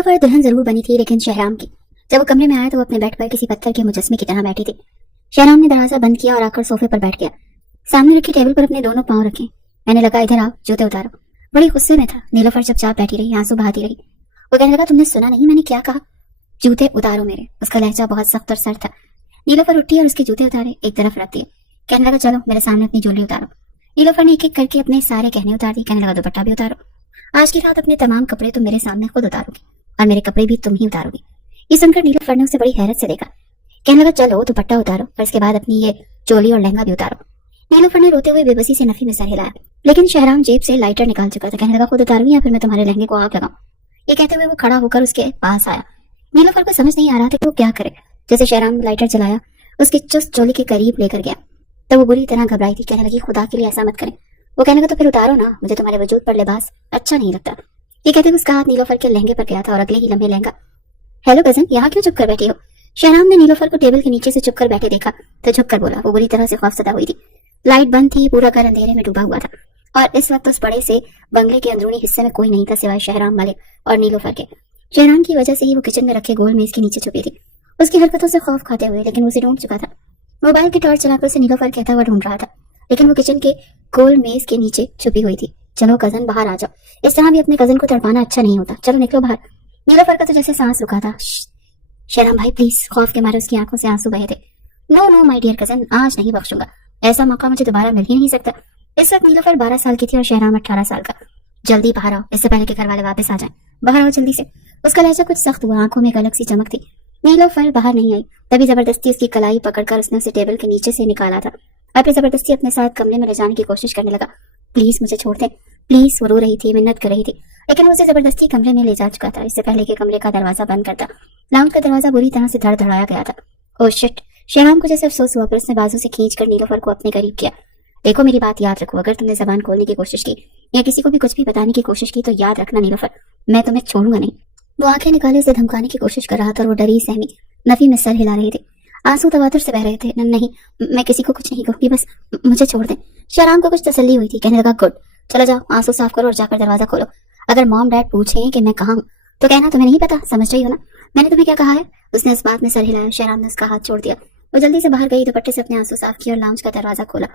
नीलोफर दुल्हन जरूर बनी थी, लेकिन शहराम की। जब वो कमरे में आया तो वो अपने बेड पर किसी पत्थर के मुजस्मे की तरह बैठी थी। शहराम ने दरवाजा बंद किया और आकर सोफे पर बैठ गया। सामने रखी टेबल पर अपने दोनों पांव रखे। मैंने लगा, इधर आओ, जूते उतारो। बड़ी गुस्से में था। नीलोफर चुपचाप बैठी रही, आंसू बहाती रही। वो कहने लगा, तुमने सुना नहीं मैंने क्या कहा? जूते उतारो मेरे। उसका लहजा बहुत सख्त और सर था। नीलोफर उठी और उसके जूते उतारे, एक तरफ रख दिए। कहने लगा, चलो मेरे सामने अपनी ज्वेलरी उतारो। नीलोफर ने एक एक करके अपने सारे गहने उतार दिए। कहने लगा, दुपट्टा भी उतारो। आज की रात अपने तमाम कपड़े तुम मेरे सामने खुद उतारोगी और मेरे कपड़े भी तुम ही उतारोगी। ये सुनकर नीलोफर ने उसे बड़ी हैरत से देखा। कहने लगा, चलो दुपट्टा उतारो और इसके बाद अपनी ये चोली और लहंगा भी उतारो। नीलोफर ने रोते हुए बेबसी से नफी में सर हिलाया, लेकिन शहराम जेब से लाइटर निकाल चुका था। कहने लगा, खुद उतारूंगी या फिर मैं तुम्हारे लहंगे को आग लगाऊं। ये कहते हुए वो खड़ा होकर उसके पास आया। नीलोफर को समझ नहीं आ रहा था कि वो क्या करे। जैसे शहराम ने लाइटर जलाया, उसकी चुस्त चोली के करीब लेकर गया तब वो बुरी तरह घबराई थी। कहने लगी, खुदा के लिए ऐसा मत करें। वो कहने लगा, तो फिर उतारो ना, मुझे तुम्हारे वजूद पर लिबास अच्छा नहीं लगता। ये कहते हुए उसका हाथ नीलोफर के लहंगे पर गया था और अगले ही लम्हे लहंगा। हेलो कजन, यहाँ क्यों चुप कर बैठी हो? शहराम ने नीलोफर को टेबल के नीचे से चुप कर बैठे देखा तो झुक कर बोला। वो बुरी तरह से खौफजदा हुई थी। लाइट बंद थी, पूरा घर अंधेरे में डूबा हुआ था और इस वक्त उस बड़े से बंगले के अंदरूनी हिस्से में कोई नहीं था सिवाय शहराम मलिक और नीलोफर के। शहराम की वजह से ही वो किचन में रखे गोल मेज के नीचे छुपी थी, उसकी हरकतों से खौफ खाते हुए, लेकिन उसे ढूंढ चुका था। मोबाइल की टॉर्च चलाकर उसे नीलोफर कहता हुआ ढूंढ रहा था, लेकिन वो किचन के गोल मेज के नीचे छुपी हुई थी। चलो कजन, बाहर आ जाओ। इस तरह भी अपने कजन को तड़पाना अच्छा नहीं होता। चलो निकलो बाहर। नीलोफर का तो जैसे सांस रुका था। शहराम भाई प्लीज। खौफ के मारे उसकी आंखों से आंसू बहे थे। No no my dear cousin, आज नहीं बख्शूंगा। ऐसा मौका मुझे दोबारा मिल ही नहीं सकता। इस वक्त नीलोफर 12 साल की थी और शहराम 18 साल का। जल्दी बाहर आओ, इससे पहले कि घर वाले वापस आ जाएं। बाहर आओ जल्दी से। उसका लहजा कुछ सख्त हुआ, आंखों में एक अलग सी चमक थी। नीलोफर बाहर नहीं आई। तभी जबरदस्ती उसकी कलाई पकड़कर उसने उसे टेबल के नीचे से निकाला था और फिर जबरदस्ती अपने साथ कमरे में ले जाने की कोशिश करने लगा। प्लीज मुझे छोड़ दे, प्लीज। वो रो रही थी, मिन्नत कर रही थी, लेकिन वो उसे जबरदस्ती कमरे में ले जा चुका था इससे पहले कि कमरे का दरवाजा बंद करता। लाउंज का दरवाजा बुरी तरह से धड़धड़ाया गया था। Oh shit. शहराम को जैसे अफसोस हुआ, पर उसने बाजू से खींचकर नीलोफर को अपने करीब किया। देखो मेरी बात याद रखो, अगर तुमने जबान खोलने की कोशिश की या किसी को भी कुछ भी बताने की कोशिश की तो याद रखना नीलोफर, मैं तुम्हें छोड़ूंगा नहीं। वो आंखें निकाले उसे धमकाने की कोशिश कर रहा था और वो डरी सहमी नफी में सर हिला रही थी। आंसू तवातर से बह रहे थे। नहीं, मैं किसी को कुछ नहीं कहूंगी, बस मुझे छोड़ दे। शहराम को कुछ तसल्ली हुई थी। कहने लगा, गुड, चलो जाओ, आंसू साफ करो और जाकर दरवाजा खोलो। अगर मॉम डैड पूछे कि मैं कहाँ हूँ तो कहना तुम्हें नहीं पता। समझ रही हो ना मैंने तुम्हें क्या कहा है? उसने इस बात में सर हिलाया। शहराम ने उसका हाथ छोड़ दिया। वो जल्दी से बाहर गई, दुपट्टे से अपने आंसू साफ किए और लाउंज का दरवाजा खोला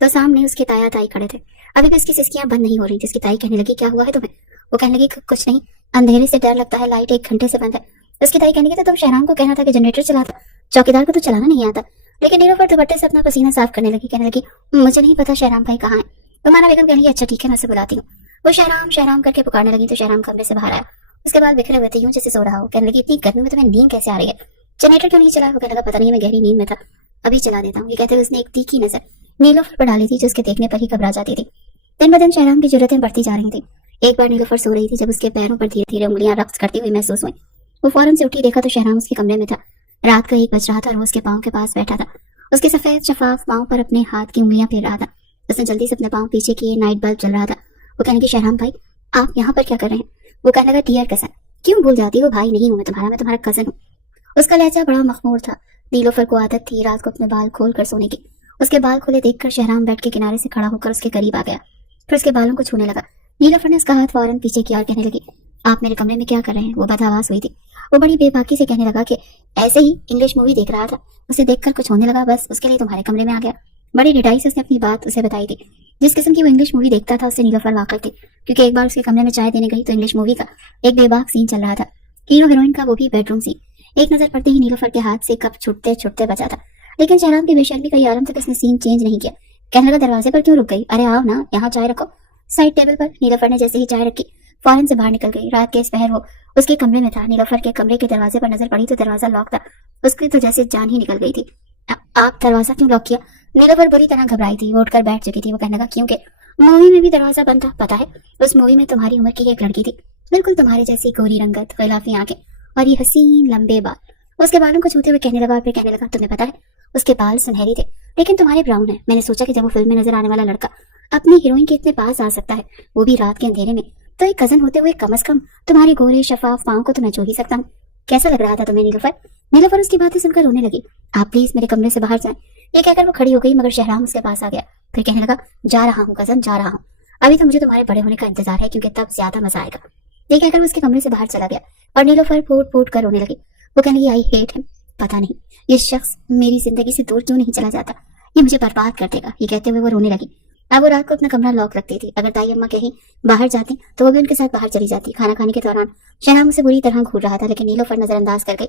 तो सामने उसके ताया ताई खड़े थे। अभी भी उसकी सिसकियां बंद नहीं हो रही थी। उसकी ताई कहने लगी, क्या हुआ है तुम्हें? वो कहने लगी, कुछ नहीं, अंधेरे से डर लगता है, लाइट 1 घंटे से बंद है। उसकी ताई कहने लगी, तो तुम शहराम को कहना था कि जनरेटर चलाता, चौकीदार को तो चलाना नहीं आता। लेकिन नीलोफर दुपट्टे से अपना पसीना साफ करने लगी। कहने लगी, मुझे नहीं पता शहराम भाई कहाँ है। तुम्हारा बेगम कहने लगी, अच्छा ठीक है, मैं उसे बुलाती हूँ। वो शहराम शहराम करके पुकारने लगी तो शहराम कमरे से बाहर आया। उसके बाद बिखरे हुए थे, यूं जैसे सो रहा हो। कहने लगी, इतनी गर्मी में तुम्हें नींद कैसे आ रही है? जनरेटर क्यों नहीं चला? वो कहने लगा, पता नहीं, मैं गहरी नींद में था, अभी चला देता हूँ। ये कहते हुए उसने एक तीखी नजर नीलोफर पर डाली थी जो उसके देखने पर ही घबरा जाती थी। दिन ब दिन शहराम की जरूरतें बढ़ती जा रही थी। एक बार नीलोफर सो रही थी जब उसके पैरों पर धीरे धीरे उंगलियां रक्स करती हुई महसूस हुई। वो फौरन से उठी, देखा तो शहराम उसके कमरे में था। रात का 1 बज रहा था और वो उसके पाँव के पास बैठा था। उसके सफेद शफाफ पाँव पर अपने हाथ की उंगलियां फेर रहा था। उसने जल्दी से अपने पाँव पीछे किए। नाइट बल्ब जल रहा था। वो कहने की, शहराम भाई आप यहाँ पर क्या कर रहे हैं? वो कहने लगा, डियर कजन। क्यों भूल जाती हो? भाई नहीं हूँ मैं तुम्हारा, मैं तुम्हारा कजन हूँ। उसका लहजा बड़ा मखमूर था। नीलोफर को आदत थी रात को अपने बाल खोल कर सोने की। उसके बाल खुले देखकर शहराम बेड के किनारे से खड़ा होकर उसके करीब आ गया, फिर उसके बालों को छूने लगा। नीलोफर ने उसका हाथ फौरन पीछे किया और कहने लगी, आप मेरे कमरे में क्या कर रहे हैं? वो बदहवास हुई थी। वो बड़ी बेबाकी से कहने लगा कि ऐसे ही इंग्लिश मूवी देख रहा था, उसे देखकर कुछ होने लगा, बस उसके लिए तुम्हारे कमरे में आ गया। बड़ी डिटाई से उसने अपनी बात उसे बताई थी। जिस किस्म की वो इंग्लिश मूवी देखता था उससे नीलोफर वाकिफ थी, क्योंकि एक बार उसके कमरे में चाय देने गई तो इंग्लिश मूवी का एक बेबाक सीन चल रहा था, हीरो हीरोइन का, वो भी बेडरूम सीन। एक नजर पड़ते ही नीलोफर के हाथ से कप छुटते छुटते बचा था, लेकिन शहराम की बेशर्मी का ये आलम तक उसने सीन चेंज नहीं किया। कहने लगा, दरवाजे पर क्यों रुक गई? अरे आओ ना, यहाँ चाय रखो साइड टेबल पर। नीलोफर ने जैसे ही चाय रखी फौरन से बाहर निकल गई। रात के इस पहर वो उसके कमरे में था। नीलोफर के कमरे के दरवाजे पर नजर पड़ी तो दरवाजा लॉक था। उसकी तो जैसे जान ही निकल गई थी। आप दरवाजा क्यों लॉक किया? नीलोफर बुरी तरह घबराई थी, वो उठकर बैठ चुकी थी। वो कहने लगा, क्योंकि मूवी में भी दरवाजा बंद था, पता है? उस मूवी में तुम्हारी उम्र की एक लड़की थी, बिल्कुल तुम्हारे जैसी, गोरी रंगत, गिलाफी आंखें और ये हसीन लंबे बाल। उसके बालों को छूते हुए कहने लगा, और फिर कहने लगा, तुम्हें पता है उसके बाल सुनहरी थे लेकिन तुम्हारे ब्राउन है। मैंने सोचा कि जब वो फिल्म में नजर आने वाला लड़का अपनी हीरोइन के इतने पास आ सकता है, वो भी रात के अंधेरे में, तो एक कजन होते हुए कम से कम तुम्हारे गोरे शफाफ पाँव को तो मैं छू ही सकता हूँ। कैसा लग रहा था तुम्हें नीलोफर? नीलोफर उसकी बातें सुनकर रोने लगी। आप प्लीज मेरे कमरे से बाहर जाएं। ये कहकर वो खड़ी हो गई, मगर शहराम उसके पास आ गया। फिर कहने लगा, जा रहा हूँ कजन, जा रहा हूँ, अभी तो मुझे तुम्हारे बड़े होने का इंतजार है, क्योंकि तब ज्यादा मजा आएगा। ये कहकर वो उसके कमरे से बाहर चला गया और नीलोफर फूट फूट कर रोने लगी। वो कहने लगी आई हेट हिम, पता नहीं ये शख्स मेरी जिंदगी से दूर क्यों नहीं चला जाता, ये मुझे बर्बाद कर देगा। ये कहते हुए वो रोने लगी। अब वो रात को अपना कमरा लॉक रखती थी। अगर ताई अम्मा कहीं बाहर जाती तो वो भी उनके साथ बाहर चली जाती। खाना खाने के दौरान शहराम उसे बुरी तरह घूर रहा था, लेकिन नीलोफर नजरअंदाज कर गई।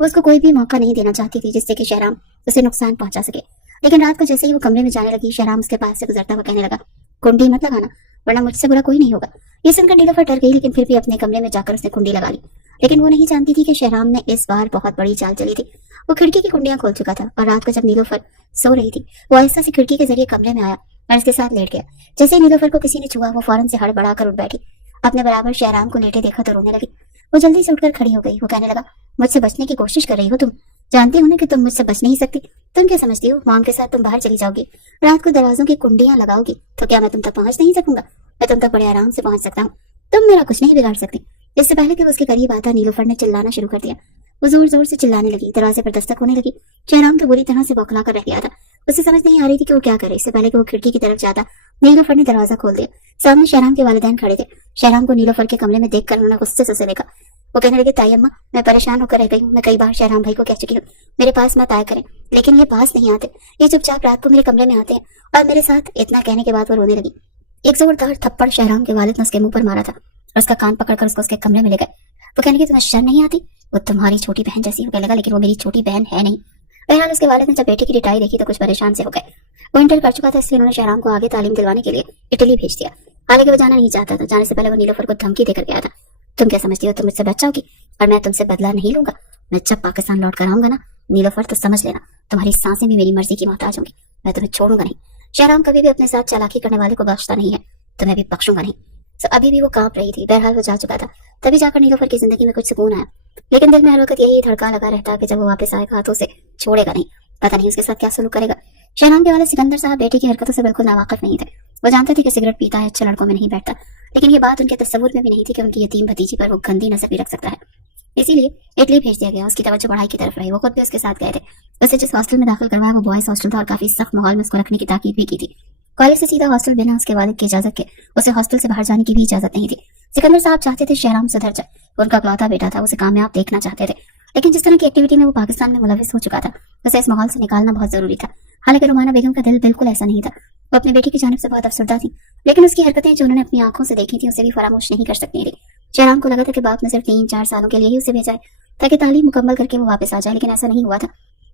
वो उसको कोई भी मौका नहीं देना चाहती थी जिससे कि शहराम उसे नुकसान पहुंचा सके। लेकिन रात को जैसे ही वो कमरे में जाने लगी, शहराम उसके पास से गुजरता हुआ कहने लगा, कुंडी मत लगाना वरना मुझसे बुरा कोई नहीं होगा। ये सुनकर नीलोफर डर गई, लेकिन फिर भी अपने कमरे में जाकर उसने कुंडी लगा ली। लेकिन वो नहीं जानती थी कि शहराम ने इस बार बहुत बड़ी चाल चली थी। वो खिड़की की कुंडियां खोल चुका था और रात को जब नीलोफर सो रही थी वो आहिस्ता से खिड़की के जरिए कमरे में आया और उसके साथ लेट गया। जैसे ही नीलोफर को किसी ने छुआ वो फौरन से हड़बड़ा कर उठ बैठी। अपने बराबर शहराम को लेटे देखा तो रोने लगी। वो जल्दी से उठकर खड़ी हो गई। वो कहने लगा, मुझसे बचने की कोशिश कर रही हो तुम, जानती हो ना कि तुम मुझसे बच नहीं सकती। तुम क्या समझती हो मॉम के साथ तुम बाहर चली जाओगी, रात को दरवाजों की कुंडियां लगाओगी तो क्या मैं तुम तक पहुंच नहीं सकूंगा? मैं तुम तक बड़े आराम से पहुंच सकता हूँ, तुम मेरा कुछ नहीं बिगाड़ सकती। इससे पहले कि वो उसके करीब आता नीलोफर ने चिल्लाना शुरू कर दिया। वो जोर जोर से चिल्लाने लगी। दरवाजे पर दस्तक होने लगी। शहराम तो बुरी तरह से बौखला कर रह गया था। उसे समझ नहीं आ रही थी कि वो क्या करे। इससे पहले कि वो खिड़की की तरफ जाता नीलोफर ने दरवाजा खोल दिया। सामने शहराम के वालिदैन खड़े थे। शहराम को नीलोफर के कमरे में देखकर उन्होंने गुस्से से उसे देखा। वो कहने लगे, ताई अम्मा मैं परेशान होकर रह गई हूँ। मैं कई बार शहराम भाई को कह चुकी हूँ मेरे पास मत आया करें, लेकिन ये पास नहीं आते। ये चुपचाप रात को मेरे कमरे में आते हैं और मेरे साथ। इतना कहने के बाद वो रोने लगी। एक जोरदार थप्पड़ शहराम के वालिद ने उसके मुंह पर मारा था और उसका कान पकड़कर उसको उसके कमरे में ले गए। वो कहने लगे, तुम्हें शर्म नहीं आती? वो तुम्हारी छोटी बहन जैसी हो। कहने लगा, लेकिन वो मेरी छोटी बहन है नहीं। बहरहाल उसके वालिद ने जब बेटे की रिटाई देखी तो कुछ परेशान से हो गए। वो इंटर कर चुका था, इसलिए उन्होंने शहराम को आगे तालीम दिलवाने के लिए इटली भेज दिया। हालांकि वो जाना नहीं चाहता था। जाने से पहले वो नीलोफर को धमकी देकर गया था, तुम क्या समझती हो तुम मुझसे बच जाओगी और मैं तुमसे बदला नहीं लूंगा। मैं जब पाकिस्तान लौट कर आऊंगा ना नीलोफर, तो समझ लेना तुम्हारी सांसें भी मेरी मर्जी की मोहताज होंगी। मैं तुम्हें छोड़ूंगा नहीं। शहराम कभी भी अपने साथ चालाकी करने वाले को बख्शता नहीं है, तुम्हें भी बख्शूंगा नहीं। तो अभी भी वो कांप रही थी। बहरहाल वो जा चुका था। तभी जाकर नीलोफर की जिंदगी में कुछ सुकून आया, लेकिन दिल में हर वक्त यही धड़का लगा रहता कि जब वो वापस आएगा हाथों से छोड़ेगा नहीं। पता नहीं उसके साथ क्या सलूक करेगा। शहराम के वाले सिकंदर साहब बेटे की हरकतों से बिल्कुल नावाकिफ नहीं थे। वो जानते थे कि सिगरेट पीता है, अच्छे लड़कों में नहीं बैठता, लेकिन ये बात उनके तस्वुर में भी नहीं थी कि उनकी यतीम भतीजी पर वो गंदी नजर भी रख सकता है। इसीलिए इटली भेज दिया गया। उसकी तवज्जो पढ़ाई की तरफ रही। वो खुद भी उसके साथ गए थे। उसे जिस हॉस्टल में दाखिल करवाया वो बॉयज हॉस्टल था और काफी सख्त माहौल में उसको रखने की ताकीद भी की थी। कॉलेज से सीधा हॉस्टल बिना उसके वालिद की इजाजत के उसे हॉस्टल से बाहर जाने की भी इजाजत नहीं थी। सिकंदर साहब चाहते थे शहराम सुधर जाए। उनका इकलौता बेटा था, उसे कामयाब देखना चाहते थे, लेकिन जिस तरह की एक्टिविटी में वो पाकिस्तान में मुलविस हो चुका था उसे इस माहौल से निकालना बहुत जरूरी था। हालांकि रुमाना बेगम का दिल बिल्कुल ऐसा नहीं था। वो अपनी बेटी की जानिब से बहुत अफसरदा थी, लेकिन उसकी हरकतें जो उन्होंने अपनी आंखों से देखी थी उसे भी फरामोश नहीं कर सकती थी। शहराम को लगा था कि बाप ने सिर्फ 3-4 सालों के लिए ही उसे भेजा है ताकि तालीम मुकम्मल करके वो वापस आ जाए, लेकिन ऐसा नहीं हुआ था।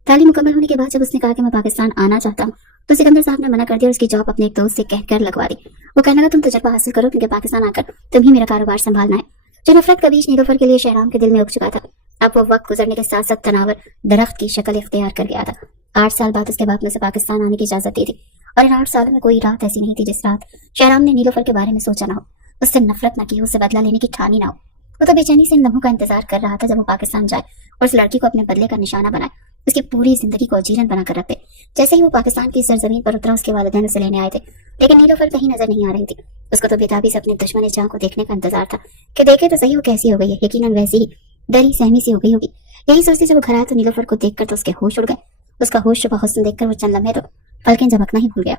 तालीम मुकम्मल होने के बाद जब उसने कहा कि मैं पाकिस्तान आना चाहता हूँ तो सिकंदर साहब ने मना कर दिया और उसकी जॉब अपने एक दोस्त से कहकर लगवा दी। वो कहने लगा, तुम तजर्बा हासिल करो क्योंकि पाकिस्तान आकर तुम ही मेरा कारोबार संभालना है। जो नफरत का बीज नीलोफर के लिए शहराम के दिल में उग चुका था, अब वो वक्त गुजरने के साथ साथ तनावर दरख्त की शक्ल इख्तियार कर गया था। 8 साल बाद उसके बाप ने उसे पाकिस्तान आने की इजाजत दी थी और इन 8 सालों में कोई रात ऐसी नहीं थी जिस रात शहराम ने नीलोफर के बारे में सोचा ना हो, उससे नफरत न की, उससे बदला लेने की ठानी ना हो। वो तो बेचैनी से इन लम्हों का इंतजार कर रहा था जब वो पाकिस्तान जाए और उस लड़की को अपने बदले का निशाना बनाए, उसकी पूरी जिंदगी को अजीरन बनाकर रख दे। जैसे ही वो पाकिस्तान की सरजमीन पर उतरा उसके वालिदैन उसे लेने आए थे, लेकिन नीलोफर कहीं नजर नहीं आ रही थी। उसको तो बेताबी से अपने दुश्मन जहां को देखने का इंतजार था कि देखे तो सही वो कैसी हो गई है। यकीनन वैसी ही डरी सहमी सी हो गई होगी। यही सोचते जब वो घर आया तो नीलोफर को देखकर तो उसके होश उड़ गए। उसका होश शुबा हुस्न देखकर वो चंद लम्हे तो पलकें झपकना ही भूल गया।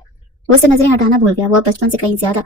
वो उसे नजरें हटाना भूल गया। वो बचपन से कहीं ज्यादा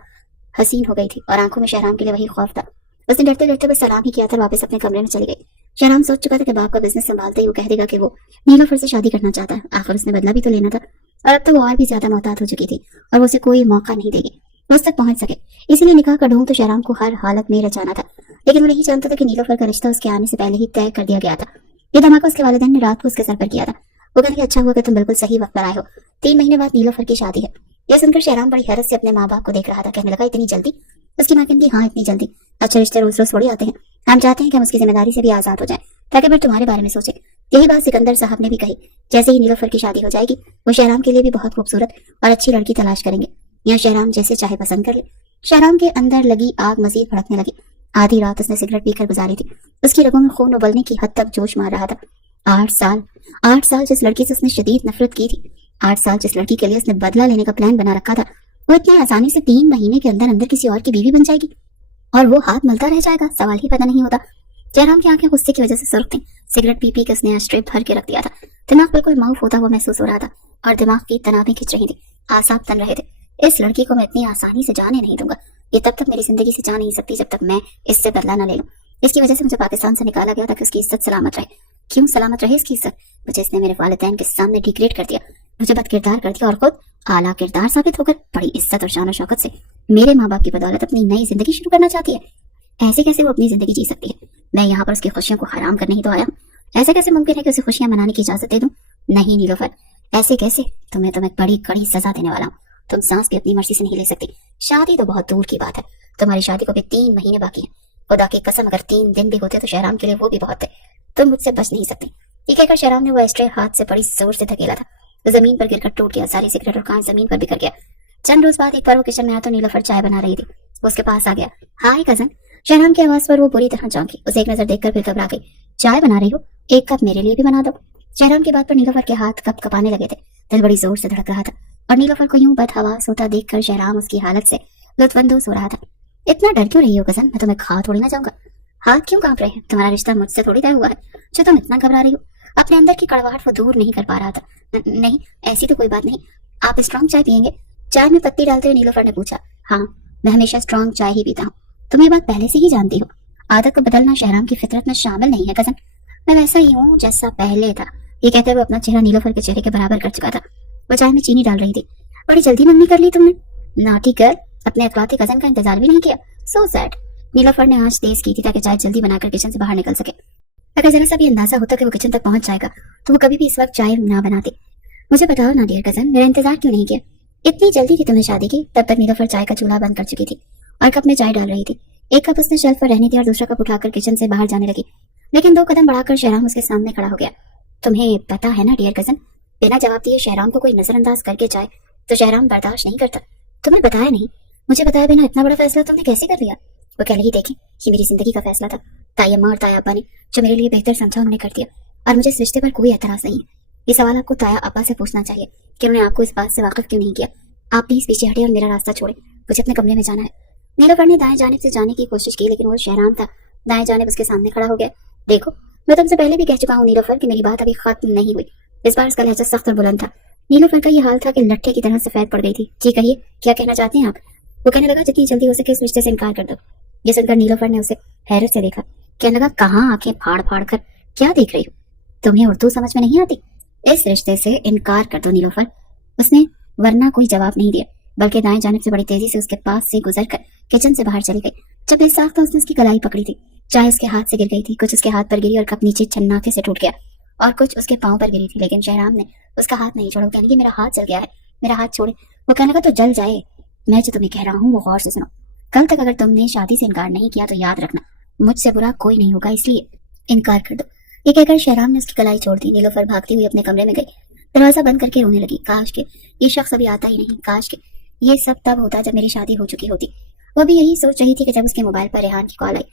हसीन हो गई थी और आंखों में शहराम के लिए वही खौफ था। उसने डरते डरते बस सलाम ही किया था और वापस अपने कमरे में चली गई। शहराम सोच चुका था कि बाप का बिजनेस संभालते ही वो कह देगा कि वो नीलोफर से शादी करना चाहता है। आखिर उसने बदला भी तो लेना था और अब तो वो और भी ज्यादा मोहतात हो चुकी थी और वो उसे कोई मौका नहीं देगी वो उस तक पहुंच सके। इसीलिए निकाह का ढोंग तो शहराम को हर हालत में रचाना था, लेकिन वो नहीं जानता था कि नीलोफर का रिश्ता उसके आने से पहले ही तय कर दिया गया था। ये धमाका उसके वालिदैन ने रात को उसके सर पर किया था। वो कहने अच्छा हुआ कि तुम बिल्कुल सही वक्त पर आए हो। 3 महीने बाद नीलोफर की शादी है। यह सुनकर शहराम बड़ी हैरत से अपने माँ बाप को देख रहा था। कहने लगा, इतनी जल्दी? उसकी माँ कहती, हाँ इतनी जल्दी। अच्छे रिश्ते रोज रोज थोड़ी आते हैं। हम चाहते हैं कि हम उसकी जिम्मेदारी से भी आजाद हो जाएं ताकि फिर तुम्हारे बारे में सोचे। यही बात सिकंदर साहब ने भी कही। जैसे ही नीलोफर की शादी हो जाएगी वो शहराम के लिए भी बहुत खूबसूरत और अच्छी लड़की तलाश करेंगे। यहाँ शहराम जैसे चाहे पसंद कर ले। शहराम के अंदर लगी आग मजीद भड़कने लगी। आधी रात उसने सिगरेट पीकर गुजारी थी। उसकी रगों में खून उबलने की हद तक जोश मार रहा था। 8 साल जिस लड़की से उसने शदीद नफरत की थी, 8 साल जिस लड़की के लिए उसने बदला लेने का प्लान बना रखा था, वो इतनी आसानी से 3 महीने के अंदर अंदर किसी और की बीवी बन जाएगी और वो हाथ मलता रह जाएगा। सवाल ही पैदा नहीं होता। जयराम की आंखें गुस्से की वजह से सुर्ख थीं। सिगरेट पी पी के उसने एस्ट्रे भर के रख दिया था। दिमाग बिल्कुल माऊफ होता हुआ महसूस हो रहा था और दिमाग की तनाबें खिंच रही थी, आसाब तन रहे थे। इस लड़की को मैं इतनी आसानी से जाने नहीं दूंगा। ये तब तक मेरी जिंदगी से जा नहीं सकती जब तक मैं इससे बदला न ले लूं। इसकी वजह से मुझे पाकिस्तान से निकाला गया ताकि उसकी इज्जत सलामत रहे। क्यों सलामत रहे इसकी इज्जत? मुझे इसने मेरे वालिदैन के सामने डिग्रेड कर दिया, मुझे बद किरदार कर दिया और खुद आला किरदार साबित होकर बड़ी इज्जत और शान और शौकत से मेरे माँ बाप की बदौलत अपनी नई जिंदगी शुरू करना चाहती है। ऐसे कैसे वो अपनी जिंदगी जी सकती है? मैं यहाँ पर उसकी खुशियों को हराम करने ही तो आया हूँ। ऐसे कैसे मुमकिन है कि उसे खुशियां मनाने की इजाजत दे दूं? नहीं नीलोफर, ऐसे कैसे? तुम्हें बड़ी कड़ी सजा देने वाला हूँ। तुम सांस भी अपनी मर्जी से नहीं ले सकती। शादी तो बहुत दूर की बात है, तुम्हारी शादी को भी 3 महीने बाकी है। खुदा की कसम, अगर 3 दिन भी होते तो शहराम के लिए वो भी बहुत है। तुम मुझसे बच नहीं सकती। ये कहकर शहराम ने वो एस्ट्रे हाथ से बड़ी जोर से धकेला था, तो जमीन पर गिरकर टूट गया। सारी सिगरेट और कांच जमीन पर बिखर गया। चंद रोज बाद एक बार वो किचन में आया तो नीलोफर चाय बना रही थी। वो उसके पास आ गया। हाय कजन। शहराम की आवाज पर वो बुरी तरह चौंकी। उसे एक नजर देखकर फिर घबरा गई। चाय बना रही हो? 1 कप मेरे लिए भी बना दो। शहराम की बात पर नीलोफर के हाथ कप कपाने लगे थे। दिल बड़ी जोर से धड़क रहा था और नीलोफर को यूं बदहवास होता देखकर शहराम उसकी हालत से लुत्फानंदोज हो रहा था। इतना डर क्यों रही हो कजन? मैं तुम्हें खा थोड़ी ना जाऊंगा। हाथ क्यों कांप रहे हैं? तुम्हारा रिश्ता मुझसे थोड़ी तय हुआ है जो तुम इतना घबरा रही हो। अपने अंदर की कड़वाहट वो दूर नहीं कर पा रहा था। नहीं, ऐसी तो कोई बात नहीं। आप स्ट्रॉन्ग चाय पियेंगे? चाय में पत्ती डालते हुए नीलोफर ने पूछा। हाँ, मैं हमेशा स्ट्रॉन्ग चाय ही पीता हूँ। तुम ये बात पहले से ही जानती हो। आदत को बदलना शहराम की फितरत में शामिल नहीं है कजन। मैं वैसा ही हूँ जैसा पहले था। ये कहते हुए अपना चेहरा नीलोफर के चेहरे के बराबर कर चुका था। वो चाय में चीनी डाल रही थी। बड़ी जल्दी मंगनी कर ली तुमने। नॉटी गर्ल, अपने अखलाती कजन का इंतजार भी नहीं किया। So sad. नीलोफर ने आंच तेज की थी ताकि चाय जल्दी बनाकर किचन से बाहर निकल सके। अगर जरा सा भी अंदाजा होता कि वो किचन तक पहुंच जाएगा तो वो कभी भी इस वक्त चाय ना बनाती। मुझे बताओ ना डियर कजन, मेरा इंतजार क्यों नहीं किया? इतनी जल्दी थी तुम्हें शादी की? तब तक नीलोफर चाय का चूल्हा बंद कर चुकी थी और कप में चाय डाल रही थी। एक कप उसने शेल्फ पर रहने दिया और दूसरा कप उठाकर किचन से बाहर जाने लगी, लेकिन 2 कदम बढ़ाकर शहराम उसके सामने खड़ा हो गया। तुम्हें पता है ना डियर कजन, बिना जवाब दिए शहराम को कोई नजरअंदाज करके जाए तो शहराम बर्दाश्त नहीं करता। तुमने बताया नहीं, मुझे बताया बिना इतना बड़ा फैसला तुमने कैसे कर लिया? वो कह लगी, देखी, ये मेरी जिंदगी का फैसला था। ताई अम्मा और ताया अब्बा ने जो मेरे लिए बेहतर समझा उन्होंने कर दिया और मुझे इस रिश्ते पर कोई एतराज नहीं है। ये सवाल आपको ताया अब्बा से पूछना चाहिए कि उन्होंने आपको इस बात से वाकिफ क्यों नहीं किया। आप प्लीज पीछे हटे और मेरा रास्ता छोड़े, मुझे अपने कमरे में जाना है। नीलोफर ने दाएं जानिब से जाने की कोशिश की, लेकिन वो शहराम था दाएं जानिब उसके सामने खड़ा हो गया। देखो, मैं तुमसे पहले भी कह चुका हूँ नीलोफर कि मेरी बात अभी खत्म नहीं हुई। इस बार उसका लहजा सख्त और बुलंद था। नीलोफर का ये हाल था कि लट्ठे की तरह सफेद पड़ गई थी। जी कहिए, क्या कहना चाहते हैं आप? वो कहने लगा, जितनी जल्दी हो सके इस रिश्ते से इनकार कर दो। ये सुनकर नीलोफर ने उसे हैरत से देखा। कहने लगा, कहाँ आंखें फाड़ फाड़ कर क्या देख रही हो? तुम्हें उर्दू समझ में नहीं आती? इस रिश्ते से इनकार कर दो नीलोफर। उसने वरना कोई जवाब नहीं दिया, बल्कि दाएं जानिब से बड़ी तेजी से उसके पास से गुजरकर किचन से बाहर चली गई। जब बेसाख्ता उसने उसकी कलाई पकड़ी थी, चाय उसके हाथ से गिर गई थी। कुछ उसके हाथ पर गिरी और कप नीचे छन्नाके से टूट गया और कुछ उसके पांव पर गिरी थी, लेकिन शहराम ने उसका हाथ नहीं छोड़ा। वो कहने लगी, मेरा हाथ जल गया है, मेरा हाथ छोड़े। वो कहने लगा, तो जल जाए, मैं जो तुम्हें कह रहा हूँ वो गौर से सुनो। कल तक अगर तुमने शादी से इनकार नहीं किया तो याद रखना मुझसे बुरा कोई नहीं होगा, इसलिए इनकार कर दो। ये कहकर शहराम ने उसकी कलाई छोड़ दी। नीलोफर भागती हुई अपने कमरे में गई, दरवाजा बंद करके रोने लगी। काश के ये शख्स अभी आता ही नहीं, काश के ये सब तब होता जब मेरी शादी हो चुकी होती। वो भी यही सोच रही थी कि जब उसके मोबाइल पर रेहान की कॉल आई।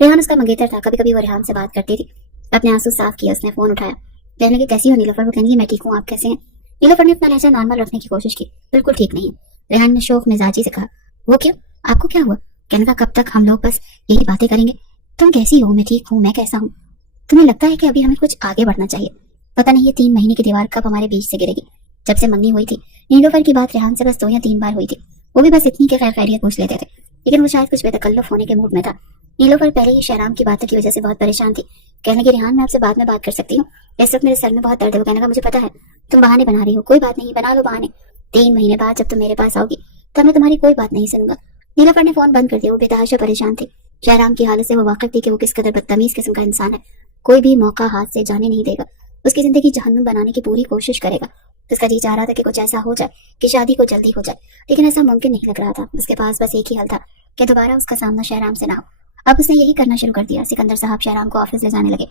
रेहान उसका मंगेतर था, कभी कभी वो रेहान से बात करती थी। अपने आंसू साफ किया, उसने फोन उठाया। कहने लगे, कैसी हो नीलोफर? वो कहने लगी, मैं ठीक हूँ, आप कैसे हैं? नीलोफर ने अपना लहजा नॉर्मल रखने की कोशिश की। बिल्कुल ठीक नहीं। रेहान ने शोक मिजाजी से कहा। वो क्यों? आपको क्या हुआ? कहने का, कब तक हम लोग बस यही बातें करेंगे? तुम कैसी हो? मैं ठीक हूँ, मैं कैसा हूँ? तुम्हें लगता है कि अभी हमें कुछ आगे बढ़ना चाहिए? पता नहीं ये 3 महीने की दीवार कब हमारे बीच से गिरेगी। जब से मंगनी हुई थी नीलोफर की बात रेहान से बस 2 या 3 बार हुई थी, वो भी बस इतनी के खैर खैरियत पूछ लेते थे, लेकिन वो शायद कुछ बेतकल्लुफ होने के मूड में था। नीलोफर पहले ही शहराम की बातों की वजह से बहुत परेशान थी। कहने लगी, रेहान मैं आपसे बाद में बात कर सकती हूँ, इस वक्त मेरे सर में बहुत दर्द है। वो कहने लगा, मुझे पता है तुम बहाने बना रही हो, कोई बात नहीं, बना लो बहाने। 3 महीने बाद जब तुम मेरे पास आओगी तब मैं तुम्हारी कोई बात नहीं सुनूंगा। नीलोफर ने फोन बंद कर दिया। वो बेतहाशा परेशाान थी। शहराम की हालत से वो वाकिफ थी कि वो किस कदर बदतमीज किस्म का इंसान है। कोई भी मौका हाथ से जाने नहीं देगा, उसकी जिंदगी जहन्नुम बनाने की पूरी कोशिश करेगा। उसका जी चाह रहा था कि कुछ ऐसा हो जाए कि शादी को जल्दी हो जाए, लेकिन ऐसा मुमकिन नहीं लग रहा था। उसके पास बस एक ही हल था कि दोबारा उसका सामना शहराम से ना हो। अब उसने यही करना शुरू कर दिया। सिकंदर साहब शहराम को ऑफिस ले जाने लगे।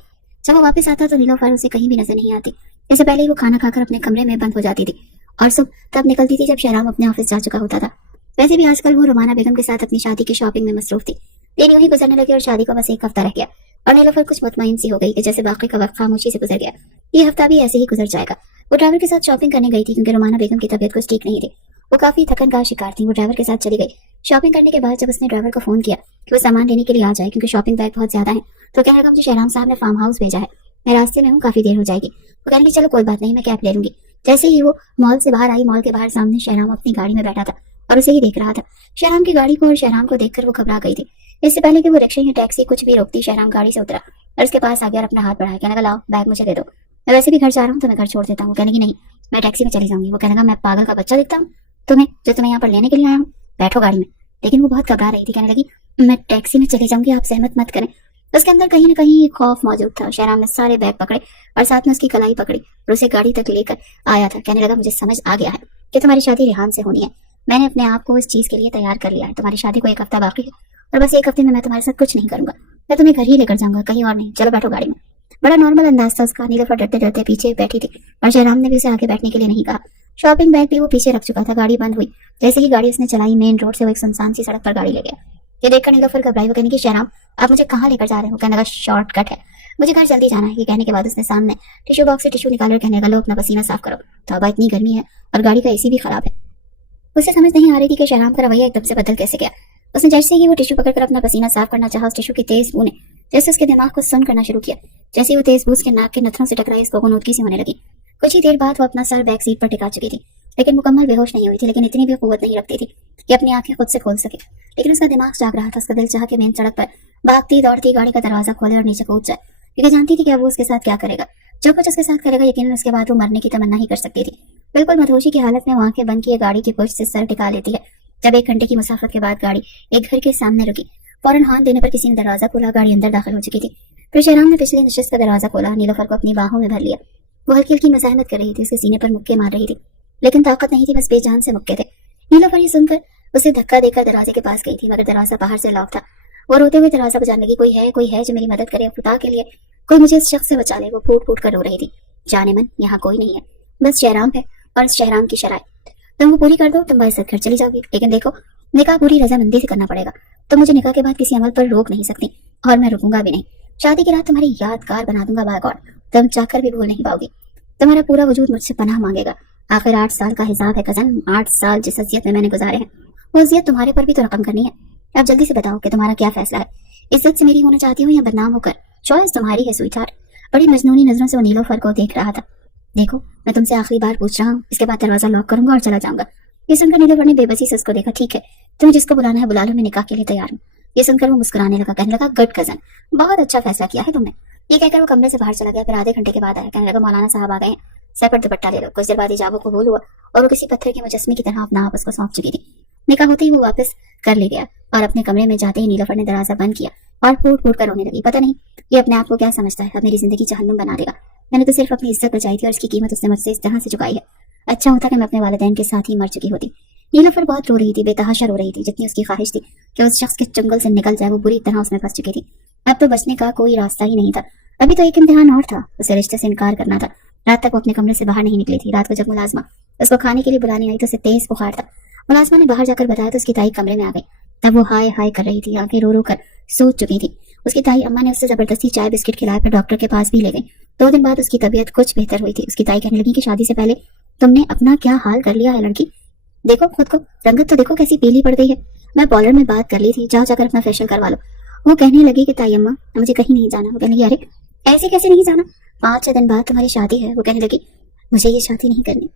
जब वो वापस आता तो नीलोफर उसे कहीं भी नजर नहीं आती। इससे पहले ही वो खाना खाकर अपने कमरे में बंद हो जाती थी और सुबह तब निकलती थी जब शहराम अपने ऑफिस जा चुका होता था। वैसे भी आजकल वो रुमाना बेगम के साथ अपनी शादी की शॉपिंग में मसरूफ थी। दिन यूं ही गुजरने लगे और शादी को बस 1 हफ्ता रह गया और नीलोफर कुछ मुतमईन सी हो गई कि जैसे बाकी का वक्त खामोशी से गुजर गया। ये हफ्ता भी ऐसे ही गुजर जाएगा। वो ड्राइवर के साथ शॉपिंग करने गई थी क्योंकि रुमाना बेगम की तबीयत कुछ ठीक नहीं थी। वो काफी थकन का शिकार थी। वो ड्राइवर के साथ चली गई। शॉपिंग करने के बाद जब उसने ड्राइवर को फोन किया कि वो सामान लेने के लिए आ जाए क्योंकि शॉपिंग बैग बहुत ज्यादा है, तो कहने लगा, मुझे शहराम साहब ने फार्म हाउस भेजा है, मैं रास्ते में हूँ, काफी देर हो जाएगी। वो कहने लगी, चलो कोई बात नहीं, मैं कैब ले लूंगी। जैसे ही वो मॉल से बाहर आई, मॉल के बाहर सामने शहराम अपनी गाड़ी में बैठा था और उसे ही देख रहा था। शहराम की गाड़ी को और शहराम को देखकर वो घबरा गई थी। इससे पहले कि वो रिक्शा या टैक्सी कुछ भी रोकती, शहराम गाड़ी से उतरा और उसके पास आ गया और अपना हाथ बढ़ाया। कहने लगा, लाओ बैग मुझे दे दो, मैं वैसे भी घर जा रहा हूँ तो मैं घर छोड़ देता हूँ। कहने की नहीं, मैं टैक्सी में चली जाऊंगी। वो कहने लगा, मैं पागल का बच्चा दिखता हूँ तुम्हें, जो तुम्हें यहाँ पर लेने के लिए आया हूँ, बैठो गाड़ी में। लेकिन वो बहुत घबरा रही थी, कहने लगी, मैं टैक्सी में चली जाऊंगी, आप सहमत मत करें। उसके अंदर कहीं ना कहीं खौफ मौजूद था। शहराम ने सारे बैग पकड़े और साथ में उसकी कलाई पकड़ी और उसे गाड़ी तक लेकर आया था। कहने लगा, मुझे समझ आ गया है कि तुम्हारी शादी रेहान से होनी है। मैंने अपने आप को इस चीज के लिए तैयार कर लिया है। तुम्हारी शादी को 1 हफ्ता बाकी है और बस 1 हफ्ते में मैं तुम्हारे साथ कुछ नहीं करूंगा। मैं तुम्हें घर ही लेकर जाऊंगा, कहीं और नहीं। चलो बैठो गाड़ी में। बड़ा नॉर्मल अंदाज था उसका। नीलोफर डरते डरते पीछे बैठी थी और शहराम ने भी उसे आगे बैठने के लिए नहीं कहा। शॉपिंग बैग भी वो पीछे रख चुका था। गाड़ी बंद हुई। जैसे ही गाड़ी उसने चलाई, मेन रोड से वो एक सुनसान सी सड़क पर गाड़ी ले गया। ये देखकर नीलोफर घबराई। वो कहने की, शहराम आप मुझे कहाँ लेकर जा रहे हो? कहने लगा, शॉर्टकट है, मुझे घर जल्दी जाना है। ये कहने के बाद उसने सामने टिश्यू बॉक्स से टिश्यू निकाला और कहने लगा, लो अपना पसीना साफ करो। तौबा, इतनी गर्मी है और गाड़ी का एसी भी खराब है। उसे समझ नहीं आ रही थी कि शहराम का रवैया एकदम से बदल कैसे गया। उसने जैसे ही वो टिश्यू पकड़कर अपना पसीना साफ करना चाहा, उस टिश्यू की तेज बू ने जैसे उसके दिमाग को सुन करना शुरू किया। जैसे वो तेज बू उसके नाक के नथनों से टकराई, इसको गुनूदगी सी होने लगी। कुछ ही देर बाद वो अपना सर बैक सीट पर टिका चुकी थी, लेकिन मुकम्मल बेहोश नहीं हुई थी, लेकिन इतनी भी कुव्वत नहीं रखती थी कि अपनी आंखें खुद से खोल सके। लेकिन उसका दिमाग जाग रहा था। उसका दिल चाह के मेन सड़क पर भागती दौड़ती गाड़ी का दरवाजा खोले और नीचे कूद जाए, क्योंकि जानती थी कि अब वो उसके साथ क्या करेगा। जो कुछ उसके साथ करेगा, यकीनन उसके बाद वो मरने की तमन्ना ही कर सकती थी। बिल्कुल मदहोशी की हालत में वो आंखें बंद किए गाड़ी की पुर्श से सर टिका लेती है। जब 1 घंटे की मुसाफत के बाद गाड़ी एक घर के सामने रुकी, फौरन हाथ देने पर किसी ने दरवाजा खोला। गाड़ी अंदर दाखिल हो चुकी थी। फिर शहराम ने पिछले नशिस्त का दरवाजा खोला, नीलोफर को अपनी बाहों में भर लिया। वो हल्की हल्की मज़ाहमत कर रही थी, उसके सीने पर मुक्के मार रही थी, लेकिन ताकत नहीं थी, बस बेजान से मुक्के थे। नीलोफर ये सुनकर उसे धक्का देकर दरवाजे के पास गई थी, मगर दरवाजा बाहर से लॉक था। वो रोते हुए दरवाजा बजाने लगी, कोई है जो मेरी मदद करे, खुदा के लिए कोई मुझे इस शख्स से बचा ले। वो फूट फूट कर रो रही थी। जाने मन, यहाँ कोई नहीं है, बस शहराम है और इस शहराम की शराइत। तुम वो पूरी कर दो, तुम बाइज्जत घर चली जाओगी। लेकिन देखो, निकाह पूरी रजामंदी से करना पड़ेगा। तो मुझे निकाह के बाद किसी अमल पर रोक नहीं सकती और मैं रुकूंगा भी नहीं। शादी की रात तुम्हारी यादगार बना दूंगा, बाय गॉड, तुम चाहकर भी भूल नहीं पाओगी। तुम्हारा पूरा वजूद मुझसे पनाह मांगेगा। आखिर 8 साल का हिसाब है कजन, 8 साल जिस अजियत में मैंने गुजारे हैं, वो अजियत तुम्हारे पर भी तो रकम करनी है। अब जल्दी से बताओ कि तुम्हारा क्या फैसला है। इज्जत से मेरी होना चाहती हो या बदनाम होकर? चॉइस तुम्हारी है स्वीटहार्ट। बड़ी मजनूनी नजरों से वो नीलोफर को देख रहा था। देखो, मैं तुमसे आखिरी बार पूछ रहा हूँ, इसके बाद दरवाजा लॉक करूंगा और चला जाऊंगा। ये सुनकर नीलोफर ने बेबसी से उसको देखा। ठीक है, तुम्हें जिसको बुलाना है बुला लो, मैं निकाह के लिए तैयार हूँ। ये सुनकर वो मुस्कुराने लगा। कहने लगा, गुड कजन, बहुत अच्छा फैसला किया है तुमने। ये कहकर वो कमरे से बाहर चला गया। फिर आधे घंटे के बाद आया। कहने लगा, मौलाना साहब आ गए हैं, सर पर दुपट्टा ले लो। कुछ देर बाद हिजाबों को भूल हुआ और वो किसी पत्थर के मुजस्मे की तरह अपना आप उसको सौंप चुकी थी। निकाह होते ही वो वापस कर ले गया और अपने कमरे में जाते ही नीलोफर ने दरवाजा बंद किया और फूट फूट कर रोने लगी। पता नहीं ये अपने आप को क्या समझता है, अब मेरी जिंदगी जहन्नुम बना देगा। मैंने तो सिर्फ अपनी इज्जत बचाई थी और इसकी कीमत उसने मुझसे इस तरह से चुकाई है। अच्छा होता कि मैं अपने वालिदैन के साथ ही मर चुकी होती। नीलोफर बहुत रो रही थी, बेतहाशा रो रही थी। जितनी उसकी ख्वाहिश थी कि उस शख्स के चंगुल से निकल जाए, वो बुरी तरह उसमें फंस चुकी थी। अब तो बचने का कोई रास्ता ही नहीं था। अभी तो एक इम्तिहान और था, उसे रिश्ते से इनकार करना था। रात तक वो अपने कमरे से बाहर नहीं निकली थी। रात को जब मुलाजमा उसको खाने के लिए बुलाने आई तो उसे तेज बुखार था। मुलाजमा ने बाहर जाकर बताया तो उसकी ताई कमरे में आ गई। तब वो हाय हाय कर रही थी, आंखें रो रो कर सोच चुकी थी। उसकी ताई अम्मा ने उससे जबरदस्ती चाय बिस्किट खिलाया, फिर डॉक्टर के पास भी ले गई। 2 दिन बाद उसकी तबीयत कुछ बेहतर हुई थी। उसकी ताई कहने लगी कि शादी से पहले तुमने अपना क्या हाल कर लिया है लड़की, देखो खुद को, रंगत तो देखो कैसी पीली पड़ गई है। मैं पार्लर में बात कर ली थी, जाओ जाकर अपना फेशियल करवा लो। वो कहने लगी कि ताई अम्मा मुझे कहीं नहीं जाना। वो कहने लगी, अरे ऐसे कैसे नहीं जाना, 5-6 दिन बाद तुम्हारी शादी है। वो कहने लगी, मुझे ये शादी नहीं करनी,